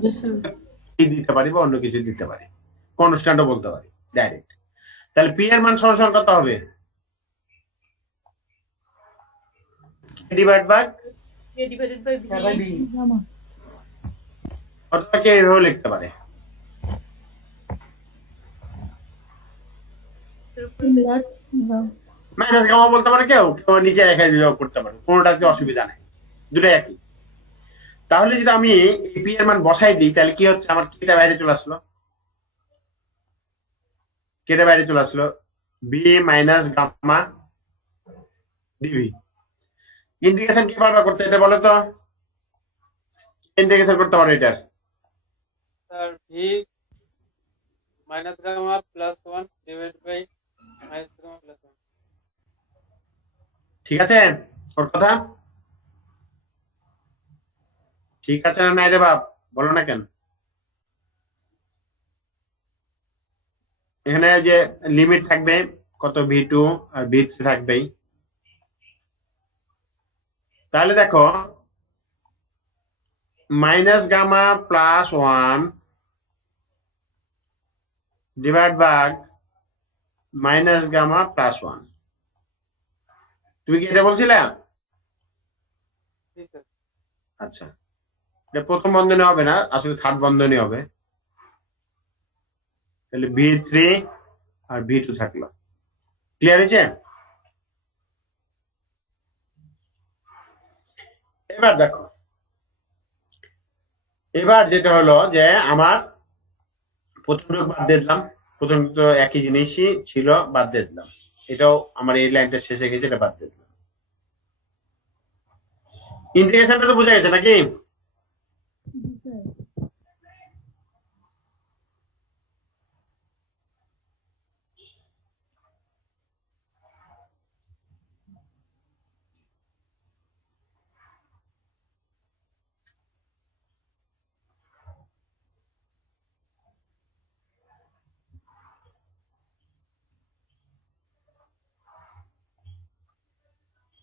জি স্যার। কি দিতে পারি বা অন্য কিছু দিতে পারি, কনস্ট্যান্টও বলতে পারি ডাইরেক্ট। তাহলে পি এর মান সমান কত হবে, divide by A divided by B। Gamma. অথবা কে এইভাবে লিখতে পারে, ইনভার্স মাইনাস গামা বলতে পারে, কেউ কেউ নিচে রেখে দিলেও করতে পারে, কোনোটাতে অসুবিধা নেই, দুটাই একই। তাহলে যদি আমি এই পি এর মান বসাই দিই তাহলে কি হচ্ছে, আমার কেটা বাইরে চলে আসলো, কেটে বাইরে চলে আসলো, B minus gamma DV. Integration কি পারবা করতে, এটা বলো তো, ইন্টিগ্রেশন করতে পারো এটার? Sir V minus gamma plus 1 divide by minus gamma plus 1। ঠিক আছে ওর কথা? ঠিক আছে না নাই রে বাপ, বলো না কেন? এখানে যে লিমিট থাকবে কত, V2 আর V3 থাকবেই। তাহলে দেখো, minus gamma plus 1 divide by minus gamma plus 1, তুমি কি এটা বলছিলে? জি স্যার। আচ্ছা, এটা প্রথম বন্ধনী হবে না, আসলে থার্ড বন্ধনী হবে। তাহলে V3 আর V2 থাকলো। ক্লিয়ার হয়েছে? এবার দেখো, এবার যেটা হলো যে আমার প্রথম বাদ দিয়ে দিলাম, প্রথম তো একই জিনিসই ছিল, বাদ দিয়ে দিলাম, এটাও আমার এই লাইনটা শেষে গেছে, এটা বাদ দিয়ে দিলাম। ইন্টিগ্রেশনটা তো বোঝা গেছে নাকি?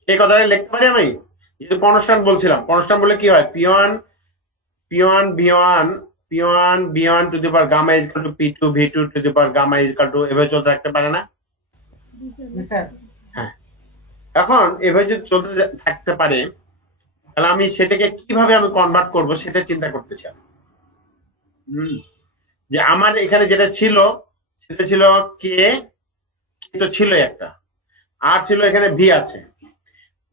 এই কথাটা লিখতে পারি আমি, যেহেতু কনস্ট্যান্ট বলছিলাম, কনস্ট্যান্ট বলে কি হয়, P1 to the power gamma is equal to P2 V2 to the power gamma is equal to, এভাবে চলতে থাকতে পারে না? জি স্যার। হ্যাঁ, এখন এভাবে যদি চলতে থাকতে পারে, তাহলে আমি সেটাকে কিভাবে আমি কনভার্ট করব সেটা চিন্তা করতে চাই। যে আমার এখানে যেটা ছিল সেটা ছিল কে, তো ছিল একটা, আর ছিল এখানে ভি আছে,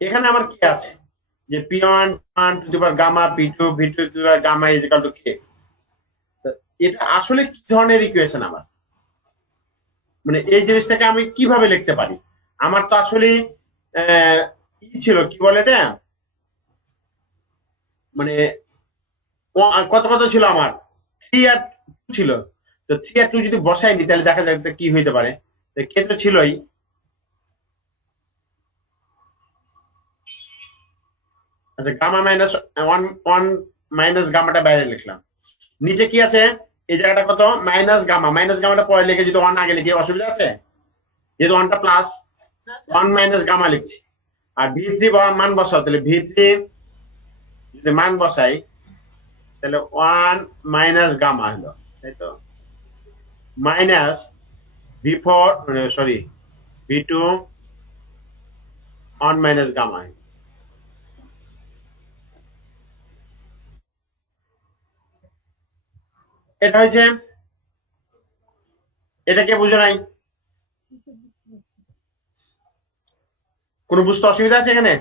এখানে আমার কে আছে, যে P1 to the power gamma P2 V2 to the power gamma is equal to K. এটা আসলে কি ধরনের ইকুয়েশন আমার, মানে এই জিনিসটাকে আমি কিভাবে লিখতে পারি? আমার তো আসলে ছিল কি বলে এটা, মানে কত কত ছিল আমার, 3 আর 2 ছিল, তো 3 আর 2 যদি বসাই নি তাহলে দেখা যাক কি হইতে পারে। কে তো ছিলই, আচ্ছা গামা মাইনাস 1 মাইনাস গামাটা বাইরে লিখলাম, নিচে কি আছে এই জায়গাটা কত, মাইনাস গামাটা পরে লিখে যদি 1 আগে লিখে অসুবিধা আছে, যেহেতু 1টা প্লাস 1 মাইনাস গামা লিখছি, আর V3 মান বসাও, তাহলে V3 যদি মান বসাই তাহলে 1 মাইনাস গামা হলো, তাই তো, minus V4 sorry V2 1 minus gamma. এটা হয়েছে, এটা কে বুঝো নাই? কোনো বুঝতে অসুবিধা আছে এখানে?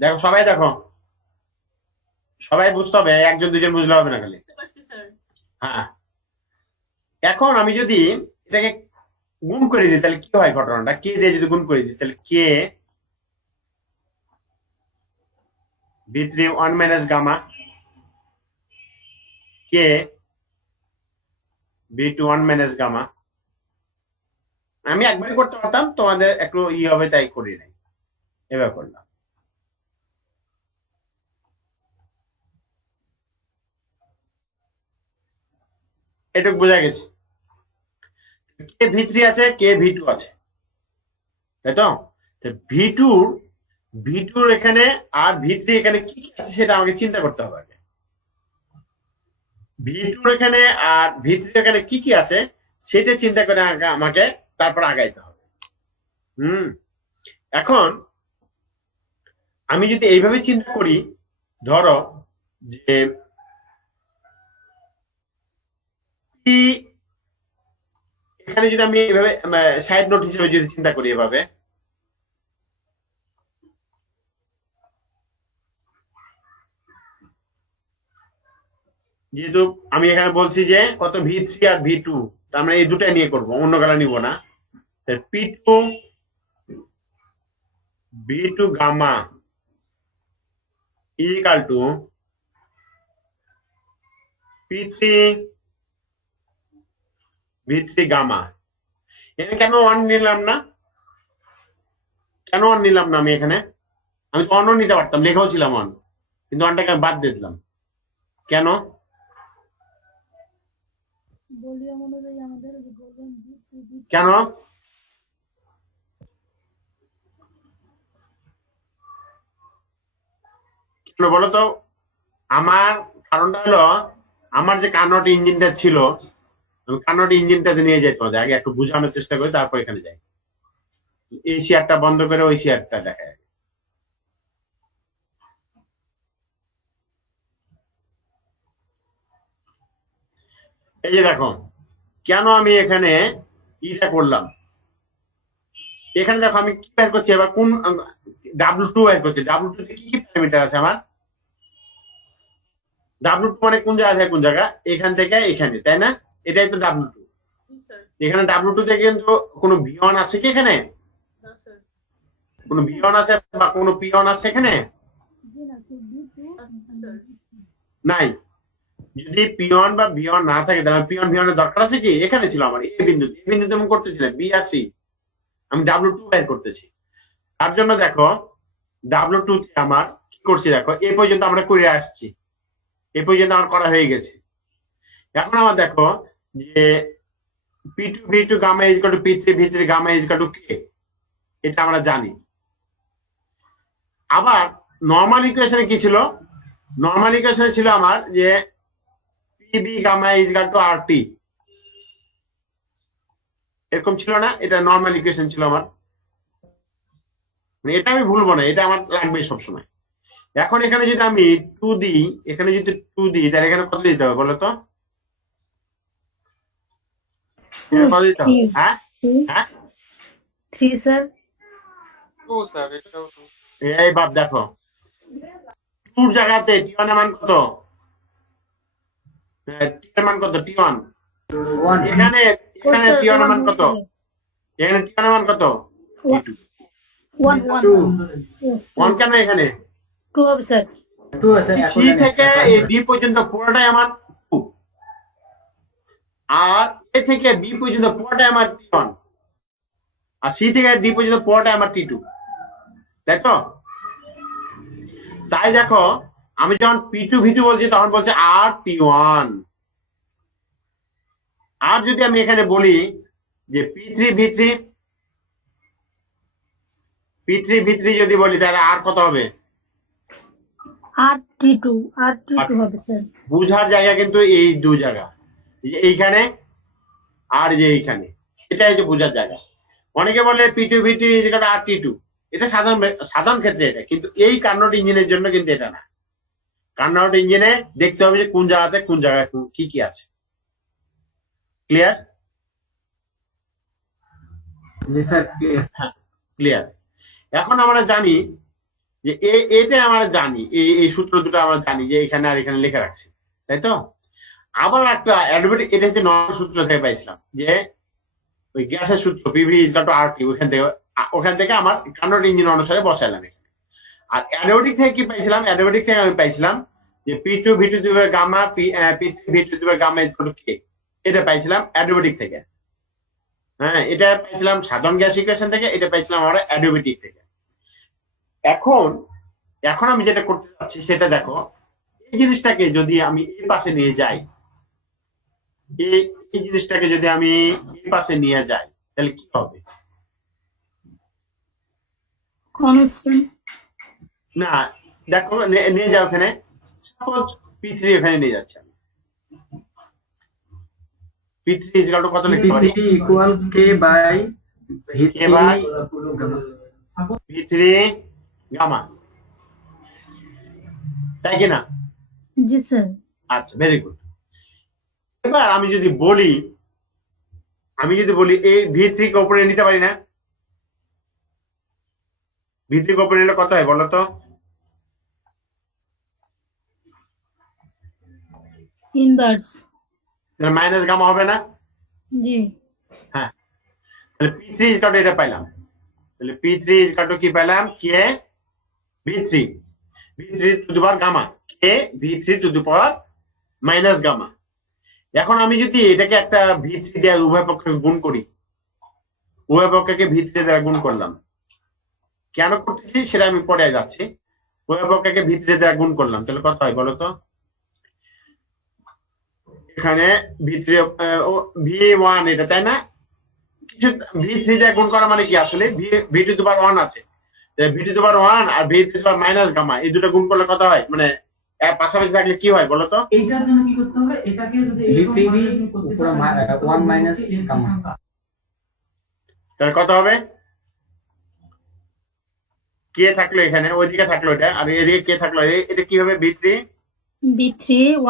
দেখো সবাই দেখো, সবাই বুঝতে হবে, একজন দুজন বুঝলে হবে না খালি। হ্যাঁ, এখন আমি যদি এটাকে গুণ করে দিই তাহলে কি হয় ঘটনাটা, কে দিয়ে যদি গুণ করে দিই তাহলে কে V3 1 মাইনাস গামা, কে V2 1 মাইনাস গামা। আমি একবারই করতে পারতাম, তোমাদের একটু হবে তাই করি নাই, এবার করলাম। এটুকু বোঝা গেছে, কে V3 আছে, কে V2 আছে, তাই তো। V2 এখানে আর V3 এখানে কি কি আছে সেটা আমাকে চিন্তা করতে হবে আগে। V2 এখানে আর V3 এখানে কি কি আছে সেটা চিন্তা করে আমাকে তারপর আগাইতে হবে। এখন আমি যদি এইভাবে চিন্তা করি, ধরো যে এখানে যদি আমি এইভাবে সাইড নোট হিসেবে যদি চিন্তা করি এভাবে, যেহেতু আমি এখানে বলছি যে কত V3 আর V2, তার মানে এই দুটাই নিয়ে করবো, অন্য গালা নিব না। P2 V2 gamma equal to P3 V3 gamma. এখানে কেন 1 নিলাম না, কেন 1 নিলাম না আমি এখানে? আমি তো 1 নিতে পারতাম, লেখাও ছিলাম 1, কিন্তু 1টাকে বাদ দিয়ে দিলাম কেন? কেন? কেন বলো তো? আমার কারণটা হলো, আমার যে কার্নট ইঞ্জিনটা ছিল, আমি কার্নট ইঞ্জিনটাতে নিয়ে যেতে হবে, আগে একটু বোঝানোর চেষ্টা করি, তারপর এখানে যাই। এই শেয়ারটা বন্ধ করে ওই শেয়ারটা দেখায়। এই যে দেখো, কেন আমি এখানে ইটা করলাম, এখানে দেখো আমি কি বের করছি এবার, কোন W2 বের করছি। W2 তে কি কি প্যারামিটার আছে আমার, W2 মানে কোন জায়গা থেকে কোন জায়গা, এখান থেকে এখানে, তাই না? এটাই তো W2। এখানে W2 তে কিন্তু কোনো V1 আছে কি এখানে, কোনো V1 আছে বা কোনো P1 আছে এখানে? নাই। যদি P1 বা V1 না থাকে তাহলে P1 V1 এর দরকার আছে কি? এখানে ছিল আমার এই বিন্দুতে, এই বিন্দুতে আমি করতেছিলাম B আর C, আমি W2 বের করতেছি। তার জন্য দেখো W2 তে আমার কি করছি, দেখো এই পর্যন্ত আমরা করে আসছি, এই পর্যন্ত আমার করা হয়ে গেছে। এখন আমার দেখো যে P2 V2 gamma is equal to P3 V3 gamma is equal to K, এটা আমরা জানি। আবার নর্মাল ইকুয়েশনে কি ছিল? নর্মাল ইকুয়েশনে ছিল আমার যে PV gamma is equal to R T, এরকম ছিল না? এটা নর্মাল ইকুয়েশন ছিল আমার, মানে এটা আমি ভুলবো না, এটা আমার লাগবে সবসময়। এখন এখানে যদি আমি 2 দিই, এখানে যদি 2 দিই, তাহলে এখানে কত দিতে হবে বলো তো? এখানে কত দিতে হবে? হ্যাঁ হ্যাঁ 3 স্যার। 2 স্যার, এটাও 2। এই বাপ দেখো, 2 জায়গাতে টি1 এর মান কত? টি এর মান কত? টি1 এখানে, এখানে টি1 এর মান কত? এখানে টি1 এর মান কত? 1 1 কেন এখানে? 2 হবে স্যার। 2 আছে সি থেকে এই বি পর্যন্ত পুরোটাই আমার 2, আর এ থেকে বি পর্যন্ত পুরোটাই আমার টি1, আর সি থেকে ডি পর্যন্ত পুরোটাই আমার টি2, তাই তো? তাই দেখো, আমি যখন পি2 ভি2 বলছি তখন বলছে আর টি1। আর যদি আমি এখানে বলি যে পি3 ভি3 যদি বলি, তাহলে আর কত হবে? R T2 হবে স্যার। বুঝার জায়গা কিন্তু এই 2 জায়গা, এইখানে আর যে এইখানে, এটা হচ্ছে বুঝার জায়গা। অনেকে বলে পি2 ভি2 আর টি2, এটা সাধারণ ক্ষেত্রে এটা, কিন্তু এই কার্নোট ইঞ্জিনের জন্য কিন্তু এটা না। কার্নোট ইঞ্জিনে দেখতে হবে যে কোন জায়গাতে কোন জায়গায় কি কি আছে। ক্লিয়ার? জি স্যার। হ্যাঁ ক্লিয়ার। এখন আমরা জানি যে এটা আমরা জানি, এই সূত্র দুটো আমরা জানি যে এখানে আর এখানে লিখে রাখছি, তাই তো? আবার একটা অ্যাডিবেটিক, এটা হচ্ছে নর্মাল সূত্র থেকে পাইছিলাম যে ওই গ্যাসের সূত্র PV is equal two RT, ওখান থেকে আমার কার্নোট ইঞ্জিন অনুসারে বসাইলাম এখানে। আর অ্যাডিবেটিক থেকে কি পাইছিলাম? অ্যাডিবেটিক থেকে আমি পাইছিলাম যে পি2 ভি2 গামা পি3 V two gamma is equal to K, এটা পাইছিলাম অ্যাডিবেটিক থেকে। হ্যাঁ, এটা পাইছিলাম সাধারণ গ্যাস ইকুয়েশন থেকে, এটা পাইছিলাম আমরা অ্যাডিবেটিক থেকে। এখন আমি যেটা করতে চাচ্ছি সেটা দেখো, এই জিনিসটাকে যদি আমি এই পাশে নিয়ে যাই, এই জিনিসটাকে যদি আমি এই পাশে নিয়ে যাই, তাহলে কি হবে? কনস্ট্যান্ট। না দেখো, নিয়ে যাও এখানে, সাপোজ পি3 এখানে নিয়ে যাচ্ছি আমি। পি3 ইজ ইকুয়াল টু কত লিখতে পারি? P3 equal K by K by V3 gamma, তাই কি না? জি স্যার। আচ্ছা, ভেরি গুড। এবার আমি যদি বলি এই ভি3 কে উপরে নিতে পারি না? ভি3 কে উপরে নিলে কত হয় বলো তো? ইনভার্স। তাহলে মাইনাস গামা হবে না? জি। হ্যাঁ, তাহলে পি3 ইজ ইকুয়াল টু এটা পাইলাম। তাহলে পি3 ইজ ইকুয়াল টু কি পাইলাম? কে ভি3 to the power gamma, k ভি3 to the power minus gamma. এখন আমি যদি এটাকে একটা ভি3 দিয়ে উভয় পক্ষকে গুণ করি, উভয় পক্ষকে ভি3 দ্বারা গুণ করলাম, কেন করতেছি সেটা আমি পরে যাচ্ছি। উভয় পক্ষকে ভি3 দ্বারা গুণ করলাম, তাহলে কত হয় বলো তো? এখানে ভি3 ভি1 এটা, তাই না? কিছু ভি3 দিয়ে গুণ করা মানে কি আসলে ভি2 টু পাওয়ার 1 আছে, ভি2 টু পাওয়ার 1 আর V two to power minus gamma, এই দুটো গুণ করলে কত হয়? মানে পাশাপাশি থাকলে কি হয় বলো তো? এইটার জন্য কি করতে হবে? এটাকে যদি V3 উপরে 1 মাইনাস গামা, তাহলে কত হবে? কে থাকলো এখানে, ওইদিকে থাকলো এটা, আর এদিকে কে থাকলো, এটা কি হবে? ভি3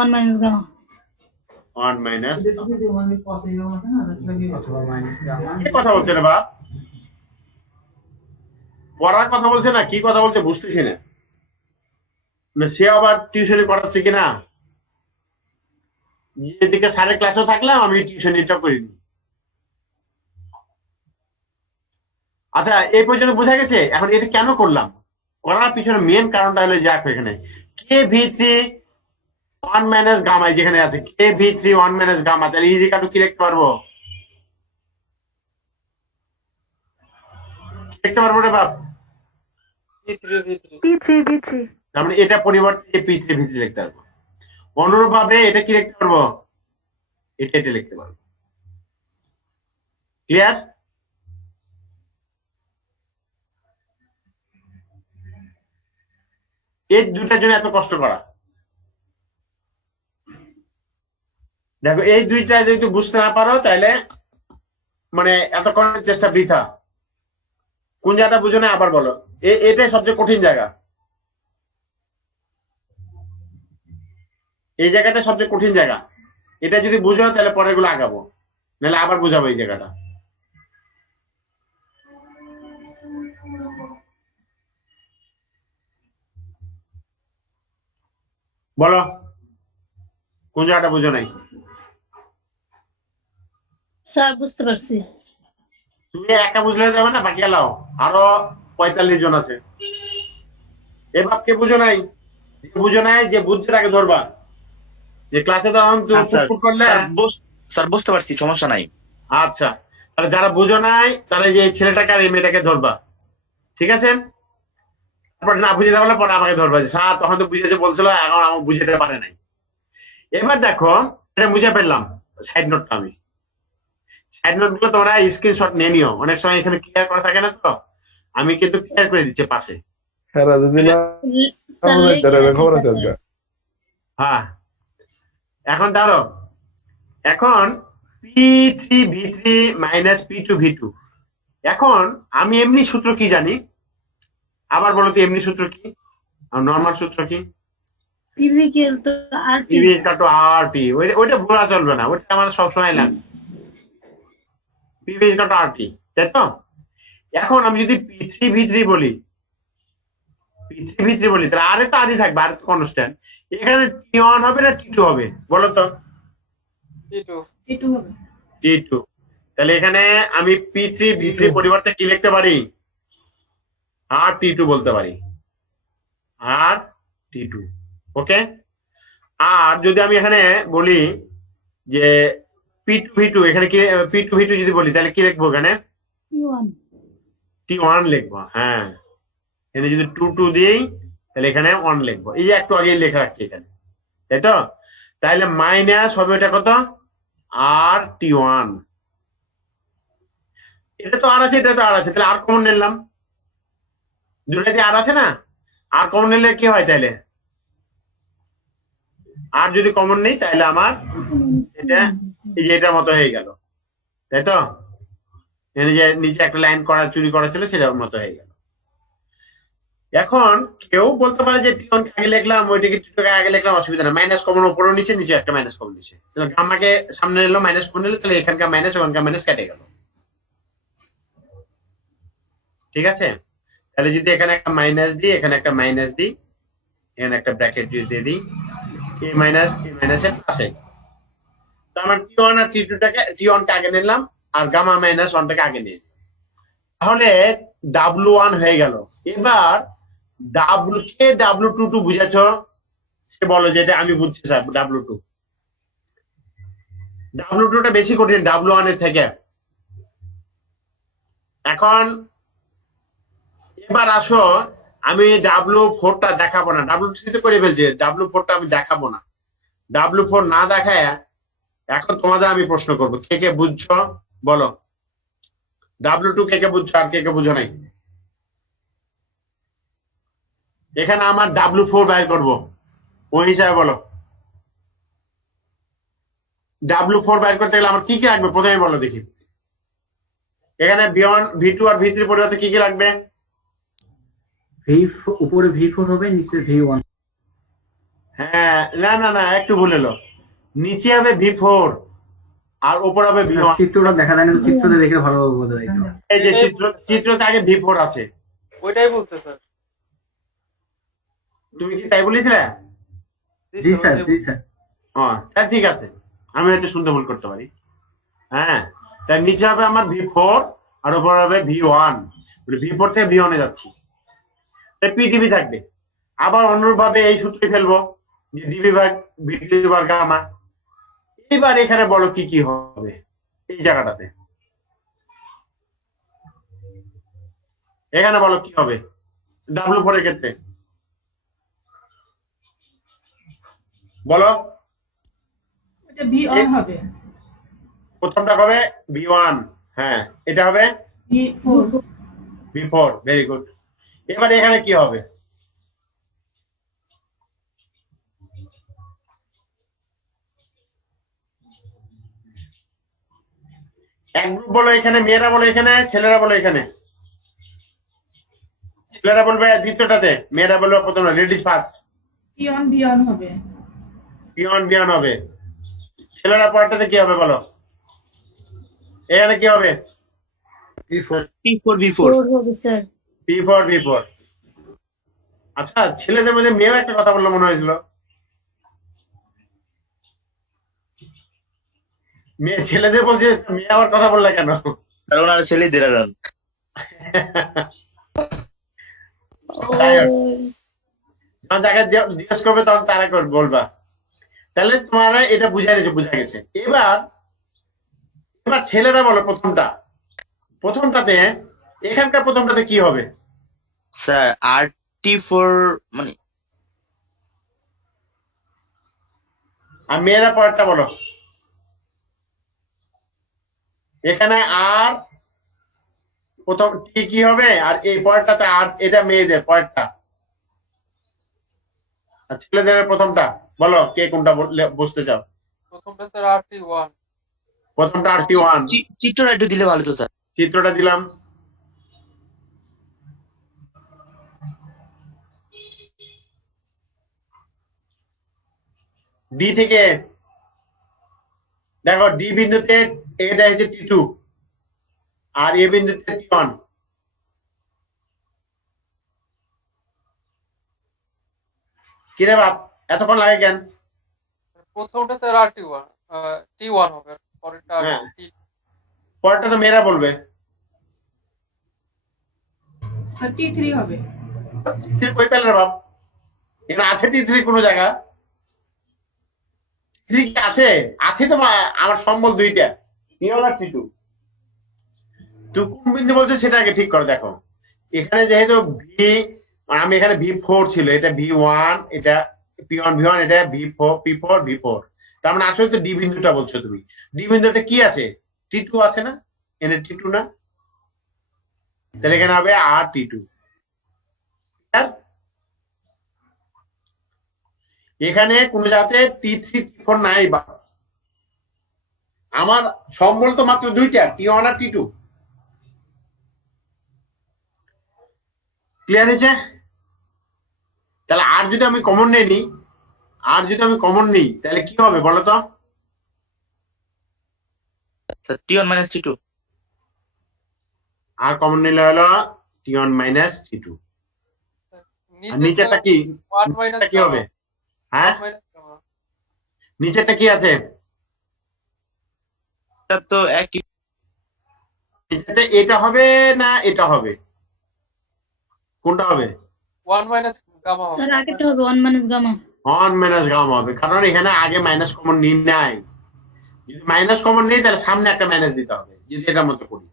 1 মাইনাস গামা। 1 মাইনাস অথবা মাইনাস গামা। কি কথা বলছে রে বাপ? পড়ার কথা বলছে না, কি কথা বলছে বুঝতেছি না। সে আবার টিউশনি করাচ্ছে কিনা, এদিকে স্যারের ক্লাসেও থাকলাম, আমি টিউশনিটা করিনি। আচ্ছা, এই পর্যন্ত বোঝা গেছে। এখন এটা কেন করলাম, করার পিছনে মেন কারণটা হলো যে এখানে কে ভি3 1 মাইনাস গামা যেখানে আছে, কে ভি3 1 মাইনাস গামা, তাহলে ইজি কাটু কি লিখতে পারবো? লিখতে পারবো রে বাপ? P3 তার মানে এটা পরিবর্তে পি3 ভি3 লিখতে পারবো। অনুরূপ ভাবে এটা কি লিখতে পারবো? এটা লিখতে পারবো। ক্লিয়ার? এই দুইটার জন্য এত কষ্ট করা। দেখো এই দুইটা যদি বুঝতে না পারো তাহলে মানে এতক্ষণের চেষ্টা বৃথা। কোন জায়গাটা বুঝো না আবার বলো। এটাই সবচেয়ে কঠিন জায়গা, এই জায়গাটা সবচেয়ে কঠিন জায়গা। এটা যদি বুঝো তাহলে পরের গুলো আগাবো, নাহলে আবার বুঝাবো এই জায়গাটা। বলো কোন জায়গাটা বুঝো নাই? স্যার বুঝতে পারছি। তুমি একা বুঝলে যাবে না, বাকি এলাও আরো 45 জন আছে। এবার কে বুঝো নাই? যে বুঝো নাই, যে বুঝছে তাকে ধরবা। যে ক্লাসে তখন করলে স্যার বুঝতে পারছি, সমস্যা নাই। আচ্ছা, তাহলে যারা বুঝো নাই তারা যে এই ছেলেটাকে আর এই মেয়েটাকে ধরবা, ঠিক আছে? তারপর না বুঝে তাহলে পরে আমাকে ধরবা যে স্যার তখন তো বুঝেছে বলছিল, এখন আমাকে বুঝাতে পারে নাই। এবার দেখো এটা বুঝে ফেললাম। সাইড নোটটা আমি সাইড নোট গুলো তোমরা স্ক্রিনশট নিয়ে নিও, অনেক সময় এখানে ক্লিয়ার করা থাকে না, তো আমি কিন্তু ক্লিয়ার করে দিচ্ছি পাশে। হ্যাঁ, এখন ধরো এখন P3V3 মাইনাস P2V2। এখন আমি এমনি সূত্র কি জানি, আবার বলো তো এমনি সূত্র কি আর নরমাল সূত্র কি? PV equal two RT. PV equal to RT। ওইটা ভোলা চলবে না, ওইটা আমার সবসময় লাগবে। PV ইকুয়াল টু RT, তাই তো? এখন আমি যদি P3V3 বলি, তাহলে আরে তো আরই থাকবে, আর তো কনস্ট্যান্ট। এখানে T1 হবে না T2 হবে বলো তো? T2। তাহলে এখানে আমি P3V3 পরিবর্তে কি লিখতে পারি? আর T2 বলতে পারি, আর T2। ওকে। আর যদি আমি এখানে বলি যে P2V2, এখানে কি P2V2 যদি বলি তাহলে কি লিখবো? এখানে T1 লিখবো। হ্যাঁ, এখানে যদি 2 দিই তাহলে এখানে 1 লিখবো। এই যে একটু আগে লেখা রাখছি এখানে, তাই তো? তাহলে মাইনাস হবে এটা কত? আর T1। এটা তো আর আছে, এটা তো আর আছে, তাহলে আর কমন নিলাম। দুটাতে আর আছে না, আর কমন নিলে কি হয় তাহলে? আর যদি কমন নেই তাহলে আমার এটা এই যে এটার মতো হয়ে গেল, তাই তো? এখানে যে নিচে একটা লাইন করা চুরি করা ছিল সেটার মতো হয়ে গেল। এখন কেউ বলতে পারে যে T1 কে আগে লিখলাম, ওইটাকে T2 কে আগে লিখলাম, অসুবিধা না। মাইনাস কমন উপরে নিচে, নিচে একটা মাইনাস কমন নিচে, তাহলে গামাকে সামনে নিলো, মাইনাস কমন নিলে তাহলে এখানকার মাইনাস ওখানকার মাইনাস কেটে গেল, ঠিক আছে? তাহলে যদি এখানে একটা মাইনাস দিই, এখানে একটা মাইনাস দিই, এখানে একটা ব্র্যাকেট দিয়ে দিই, এ মাইনাস এর পাশে, তার মানে T1 আর T1 কে আগে নিলাম আর গামা মাইনাস 1 টাকে আগে নিয়ে, তাহলে W1 হয়ে গেল। এবার কে W2 বুঝেছ? সে বলো যে এটা আমি বুঝছি স্যার। W2 টা বেশি কঠিন W1 এর থেকে। এখন এবার আসো, আমি W4 টা দেখাবো না, W3 তে করে ফেলছি, W4 টা আমি দেখাবো না। W4 না দেখায় এখন তোমাদের আমি প্রশ্ন করবো, কে কে বুঝছো বলো? W2 কে কে বুঝছো আর কে কে বুঝো নাই? এখানে আমার W4 বাইর করবো, ওই হিসাবে বলো। W4 বাইর করতে গেলে আমার কি কি লাগবে প্রথমে বলো দেখি। এখানে V2 আর V3 পরিবর্তে কি কি লাগবে? উপরে V4 হবে, নিচে V1। হ্যাঁ, না না না, একটু ভুল এলো। নিচে হবে V4 আর উপর হবে V1। চিত্রটা দেখা যায় না তো, চিত্রটা দেখে ভালোভাবে বোঝা যায়। এই যে চিত্রতে আগে V4 আছে, ওইটাই বলতে স্যার। তুমি কি তাই বলেছিলে? জি স্যার, জি স্যার। হ্যাঁ ঠিক আছে, আমি হয়তো শুনতে ভুল করতে পারি। হ্যাঁ, তার নিচে হবে আমার V4 আর উপর হবে V1, V4 থেকে V1 এ যাচ্ছি, পিটিভি থাকবে। আবার অনুরূপ ভাবে এই সূত্রে ফেলবো যে ডিভি ভাগ ভিটি ভাগ গামা। এবার এখানে বলো কি কি হবে এই জায়গাটাতে, এখানে বলো কি হবে W4 এর ক্ষেত্রে বলো। এটা V1 হবে, প্রথমটা হবে V1, হ্যাঁ এটা হবে V4। V4, very good. এবার এখানে কি হবে? এক গ্রুপ বলো এখানে, মেয়েরা বলো এখানে, ছেলেরা বলো এখানে। ছেলেরা বলবে দ্বিতীয়টাতে, মেয়েরা বলবে প্রথম। Ladies first. পিয়ন ভিয়ন হবে। পিয়ন বিয়ন হবে। ছেলেরা পরেরটাতে কি হবে বলো? এখানে কি হবে? P4 ফোর হবে স্যার। P4 আচ্ছা, ছেলেদের মধ্যে মেয়েও একটা কথা বললো মনে হয়েছিল। মেয়ে ছেলেদের বলছে, মেয়ে আবার কথা বললে কেন? স্যার ওনারা ছেলেদের রান। যাই হোক, যখন যাকে জিজ্ঞেস করবে তখন তারা বলবা। তাহলে তোমার এটা বোঝা গেছে। এবার ছেলেরা বলো প্রথমটাতে, এখানকার প্রথমটাতে কি হবে? স্যার RT4 মানে আর মেয়েরা পরেরটা বলো। এখানে আর প্রথম কি হবে, আর এই পরেরটাতে আর, এটা মেয়েদের পরেরটা। আর ছেলেদের প্রথমটা বলো, কে কোনটা বুঝতে চাও? প্রথমটা স্যার RT1। প্রথমটা RT1। চিত্রটা একটু দিলে ভালো তো স্যার। চিত্রটা দিলাম। ডি থেকে দেখো, ডি বিন্দুতে এটা হচ্ছে T2 আর এ বিন্দুতে T1। কিরে বাপ, এতক্ষণ লাগে কেন? প্রথমটা স্যার RT1, T1 হবে, পরেরটা হ্যাঁ। T। পরেরটা তো মেয়েরা বলবে। আর T3 হবে। T3 কই পেলে রে বাপ? এখানে আছে T3 কোনো জায়গা? T3 কি আছে? আছে তো আমার সম্বল দুইটা, T1 আর T2। তুই কোন বিন্দু বলছো সেটা আগে ঠিক করে দেখো। এখানে যেহেতু আমি এখানে V4 ছিল, এটা V1, এটা P1 V1, এটা P4 V4। তার মানে আসলে তো ডি বিন্দুটা বলছো তুমি। ডি বিন্দুটা কি আছে? T2 আছে না? এখানে T2 না? তাহলে এখানে হবে আর T2। এখানে কোন জায়গাতে T3 T4 নাই। বা আমার সম্বল তো মাত্র দুইটা, T1 আর T2। ক্লিয়ার হয়েছে? তাহলে আর যদি আমি কমন নিই, তাহলে কি হবে বলো তো? Sir T1 - T2। আর কমন নিলে হলো T1 - T2। আর নিচেরটা কি? নিচেরটা কি হবে? হ্যাঁ, নিচেরটা কি আছে? এটা তো একই। নিচেরটা এটা হবে না এটা হবে? কোনটা হবে? 1 মাইনাস গামা হবে। স্যার আগেরটা হবে 1 মাইনাস গামা। 1 মাইনাস গামা হবে, কারণ এখানে আগে মাইনাস কমন নিই নাই। যদি মাইনাস কমন নেই তাহলে সামনে একটা মাইনাস দিতে হবে, যদি এটার মতো করি।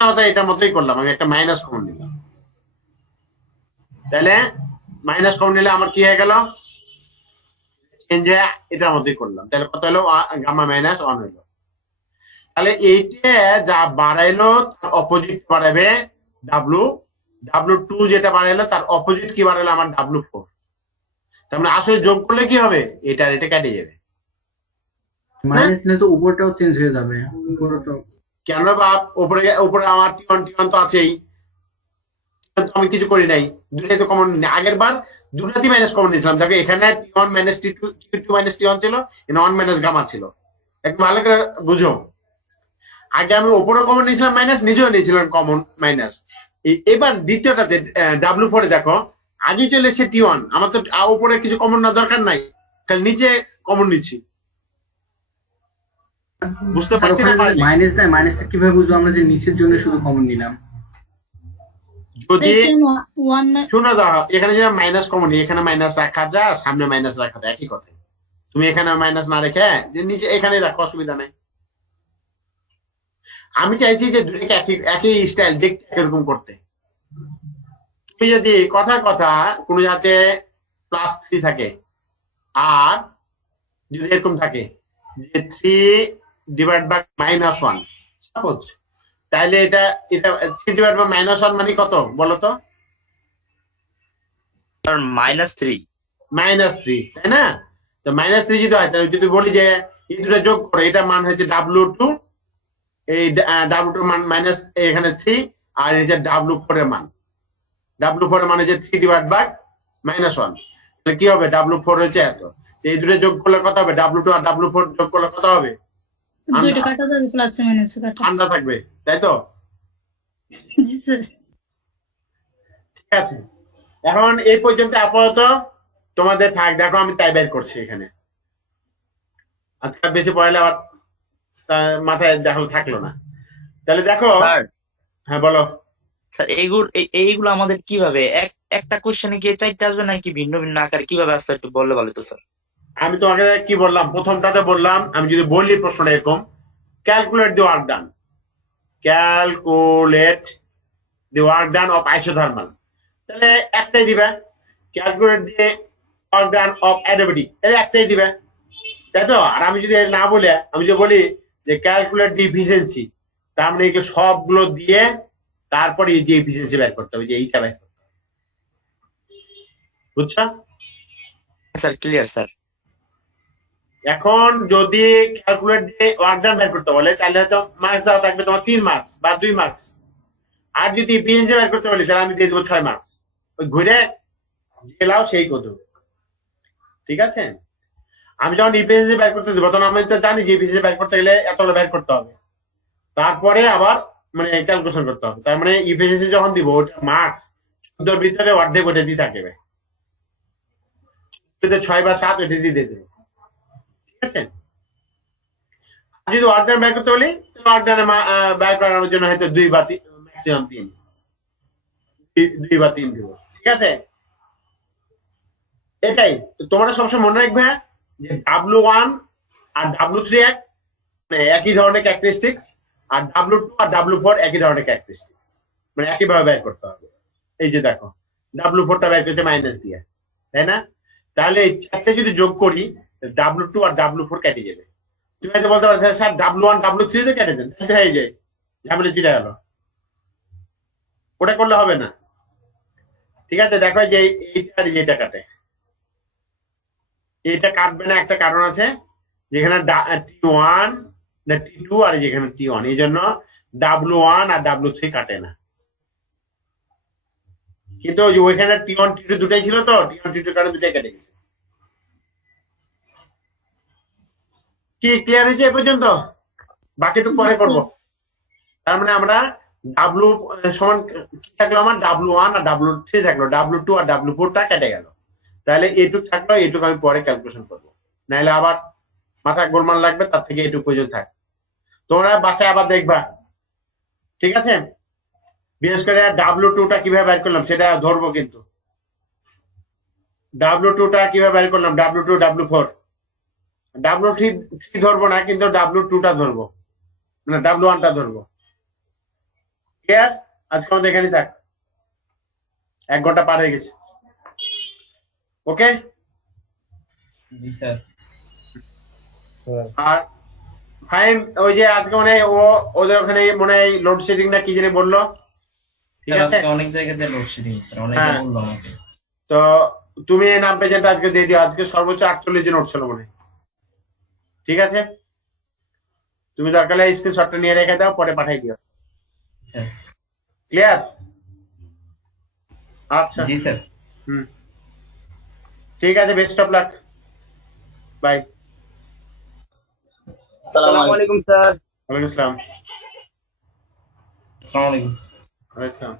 তাহলে এটার মতোই করলাম, আমি একটা মাইনাস কমন নিলাম। তাহলে মাইনাস কমন নিলে আমার কি হয়ে গেল? চেঞ্জ হয়ে এটার মধ্যেই করলাম। তাহলে কত হলো? গামা মাইনাস 1 হইলো। তাহলে এইটা যা বাড়াইলো তার অপোজিট বাড়াবে W2 যেটা বাড়াইলো তার অপোজিট কি বাড়াইলো? আমার W4। তার মানে আসলে যোগ করলে কি হবে? এটা আর এটা কেটে যাবে। মাইনাস নিলে তো উপরটাও চেঞ্জ হয়ে যাবে। উপরে তো কেন বাপ? উপরে আমার T1 তো আছেই, আমি কিছু করি নাই। দুটাই তো কমন নেই। আগের বার দুটাতেই মাইনাস কমন নিয়েছিলাম। দেখো এখানে T1 - T2, T2 - T1 ছিল, এখানে 1 মাইনাস গামা ছিল। একটু ভালো করে বুঝো। আগে আমি ওপরে কমন নিয়েছিলাম মাইনাস, নিজেও নিয়েছিলাম কমন মাইনাস। এবার দ্বিতীয়টাতে W4 দেখো, আগে চলে এসে T1, আমার তো উপরে কিছু কমন না দরকার নাই, কারণ নিচে কমন নিচ্ছি। বুঝতে পারছি না? মাইনাস দেয়, মাইনাসটা কিভাবে বুঝবো আমরা যে নিচের জন্য শুধু কমন নিলাম? যদি ওয়ান শুনো দাঁড়াও, এখানে যে মাইনাস কমন, এখানে মাইনাস রাখা যায়, সামনে মাইনাস রাখা যায়, একই কথা। তুমি এখানে মাইনাস না রেখে যে নিচে এখানে রাখো, অসুবিধা নেই। আমি চাইছি যে দুটোকে একই স্টাইল দেখতে, এরকম করতে। তুমি যদি কথার কথা কোনো যাতে +3 থাকে, আর যদি এরকম থাকে যে 3/-1 সাপোজ, তাহলে এটা 3/-1 মানে কত বলো তো? -3। -3, তাই না? তো -3 যদি হয়, তাহলে যদি বলি যে এই দুটো যোগ করে, এটা মান হচ্ছে W2, এই ডাব্লু টু মান মাইনাস এখানে 3 আর এই যে ডাব্লু ফোর এর মান, ডাব্লু ফোর এর মানে যে 3 ডিভাইড বাই -1, তাহলে কি হবে ডাব্লু ফোর হচ্ছে এত, এই দুটো যোগ করলে কত হবে, ডাব্লু টু আর ডাব্লু ফোর যোগ করলে কত হবে, দুইটা কাটা যাবে, প্লাস মাইনাস কাটা। আন্ডা থাকবে, তাই তো? জি স্যার। ঠিক আছে, এখন এই পর্যন্ত আপাতত তোমাদের থাক। দেখো আমি তাই বের করছি এখানে, আজকাল বেশি পড়ালে আবার মাথায় দেখো থাকলো না। তাহলে দেখো, স্যার হ্যাঁ বলো। স্যার এইগুলো আমাদের কিভাবে একটা কোশ্চেনে গিয়ে 4টা আসবে নাকি ভিন্ন ভিন্ন আকারে কিভাবে আসবে একটু বললে ভালো তো স্যার। আমি তোমাকে কি বললাম প্রথমটাতে বললাম, আমি যদি বলি প্রশ্নটা এরকম, calculate the work done, calculate the work done of isothermal, তাহলে একটাই দিবে। Calculate the work done of adiabatic, তাহলে একটাই দিবে, তাই তো? আর আমি যদি না বলে আমি যদি বলি যে ক্যালকুলেট দি এফিসিয়েন্সি, তার মানে এগুলো সবগুলো দিয়ে তারপরে এই যে এফিসিয়েন্সি বের করতে হবে, যে এইটা বের করতে হবে, বুঝছো? Sir clear sir. এখন যদি ক্যালকুলেট দিয়ে ওয়ার্ক ডান বের করতে বলে তাহলে হয়তো মার্কস দেওয়া থাকবে তোমার 3 মার্কস বা 2 মার্কস, আর যদি এফিসিয়েন্সি বের করতে বলি তাহলে আমি দিয়ে দেবো 6 মার্কস। ওই ঘুরে গেলাও সেই কত, ঠিক আছে? আমি যখন ইপিএসসি বের করতে দেবো তখন আমি তো জানি যে ইপিএসসি বের করতে গেলে এতটা বের করতে হবে, তারপরে আবার মানে ক্যালকুলেশন করতে হবে। তার মানে ইপিএসসি যখন দিব ওটা মার্কস 14 ভিতরে অর্ধেক ওটা দিয়ে থাকবে, 6 বা 7 ওটা দিয়ে দেবো, ঠিক আছে? আর যদি ওয়ার্ক ডান বের করতে বলি তাহলে ওয়ার্ক ডানে বের করানোর জন্য হয়তো 2 বা 3, ম্যাক্সিমাম 2 বা 3 দিব, ঠিক আছে? এটাই তো তোমরা সবসময় মনে রাখবে যে W1 আর W3 মানে একই ধরনের ক্যারেক্টারিস্টিক্স, আর W2 আর W4 একই ধরনের ক্যারেক্টারিস্টিক্স, মানে একইভাবে বের করতে হবে। এই যে দেখো W4টা বের করতে মাইনাস দিয়ে, তাই না? তাহলে এই চারটে যদি যোগ করি W2 আর W4 কেটে যাবে। তুমি হয়তো বলতে পারো স্যার W1 W3 তো কেটে দেন, তাহলে হয়ে যায়, ঝামেলা চিড়ে গেল, ওটা করলে হবে না, ঠিক আছে? দেখো যে এইটা আর এইটা কাটে, এটা কাটবে না, একটা কারণ আছে, যেখানে T1 T2 আর যেখানে T1, এই জন্য W1 আর W3 কাটে না। কিন্তু ওইখানে T1 T2 দুটাই ছিল, তো T1 T2 কারণে দুটাই কেটে গেছে। কি ক্লিয়ার হয়েছে এ পর্যন্ত? বাকিটুকু পরে করব। তার মানে আমরা W সমান কি থাকলো, আমার W1 আর W3 থাকলো, W2 আর W4টা কেটে গেল, তাহলে এইটুক থাকলো, এইটুকু আমি পরে ক্যালকুলেশন করবো, নাহলে আবার মাথা গোলমাল লাগবে, তার থেকে এইটুকু পর্যন্ত থাক। তোমরা বাসায় আবার দেখবা, ঠিক আছে? বিশেষ করে W2টা কিভাবে বের করলাম সেটা ধরবো, কিন্তু W2টা কিভাবে বের করলাম, W2 W4, W3 ধরবো না, কিন্তু W2টা ধরবো, মানে W1টা ধরবো। ক্লিয়ার? আজকে আমাদের এখানেই থাক, 1 ঘন্টা পার হয়ে গেছে। ওকে, জি স্যার। আর ফাইন ওই যে আজকে মনে হয় ওদের ওখানে মনে হয় লোডশেডিং না কি জানি বললো, ঠিক স্যার আছে? আজকে অনেক জায়গাতে লোডশেডিং স্যার, অনেকে হ্যাঁ। বললো আমাকে। তো তুমি এই নাম পেজেন্ট আজকে দিয়ে দিও, আজকে সর্বোচ্চ 48 জন উঠছিল মনে হয়, ঠিক আছে? তুমি দরকার হলে স্ক্রিনশটটা নিয়ে রেখে দাও, পরে পাঠিয়ে দিও। স্যার। ক্লিয়ার? আচ্ছা, জি স্যার। ঠিক আছে, বেস্ট অফ লাক, বাই। আসসালামু আলাইকুম স্যার। ওয়ালাইকুম আসসালাম। আসসালামু আলাইকুম। ওয়ালাইকুম আসসালাম।